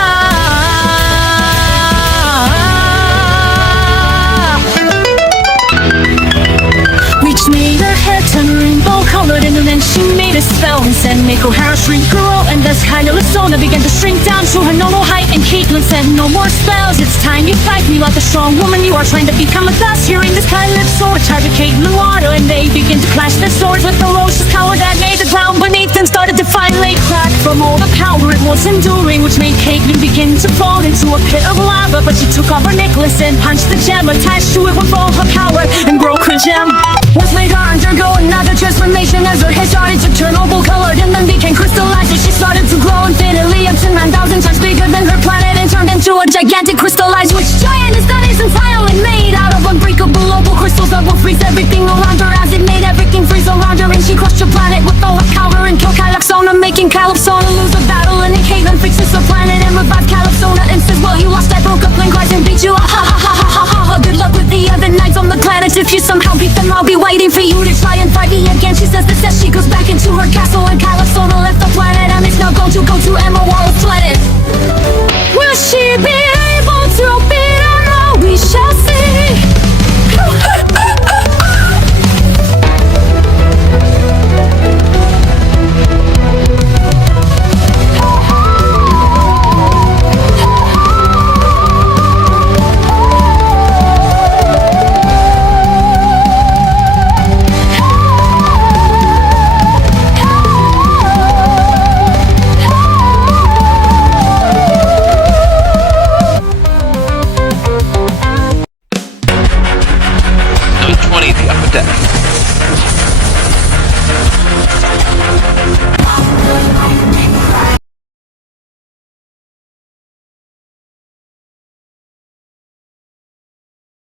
We and no more spells. It's time you fight me like a strong woman. You are trying to become a goddess. Hearing this calypso target Caitlyn Water, and they begin to clash their swords with ferocious power that made the ground beneath them started to finally crack from all the power it was enduring, which made Caitlyn begin to fall into a pit of lava. But she took off her necklace and punched the gem attached to it with all her power and broke her gem. Which made her undergo another transformation as her hair started to turn opal colored and then became crystallized as she started to glow infinitely up to 9,000 times bigger than her planet and turned into a gigantic crystallized witch giant. That is entirely made out of unbreakable opal crystals that will freeze everything around her as it made everything freeze around her. And she crushed her planet with all her power and killed Calypsona, making Calypsona lose the battle. And then Caitlyn fixes the planet and revives Calypsona and says, well, you lost, I broke up and cries and beat you. Ha ha ha ha ha ha. Good luck with the other knights on the planet. If you somehow beat them, I'll be waiting for you to try and fight me again. She says this as she goes back into her castle, and Calypsona left the planet and it's now going to go to Emma Wallace planet. Will she be able to beat her? No, we shall see. Number 20, The Upper Deck.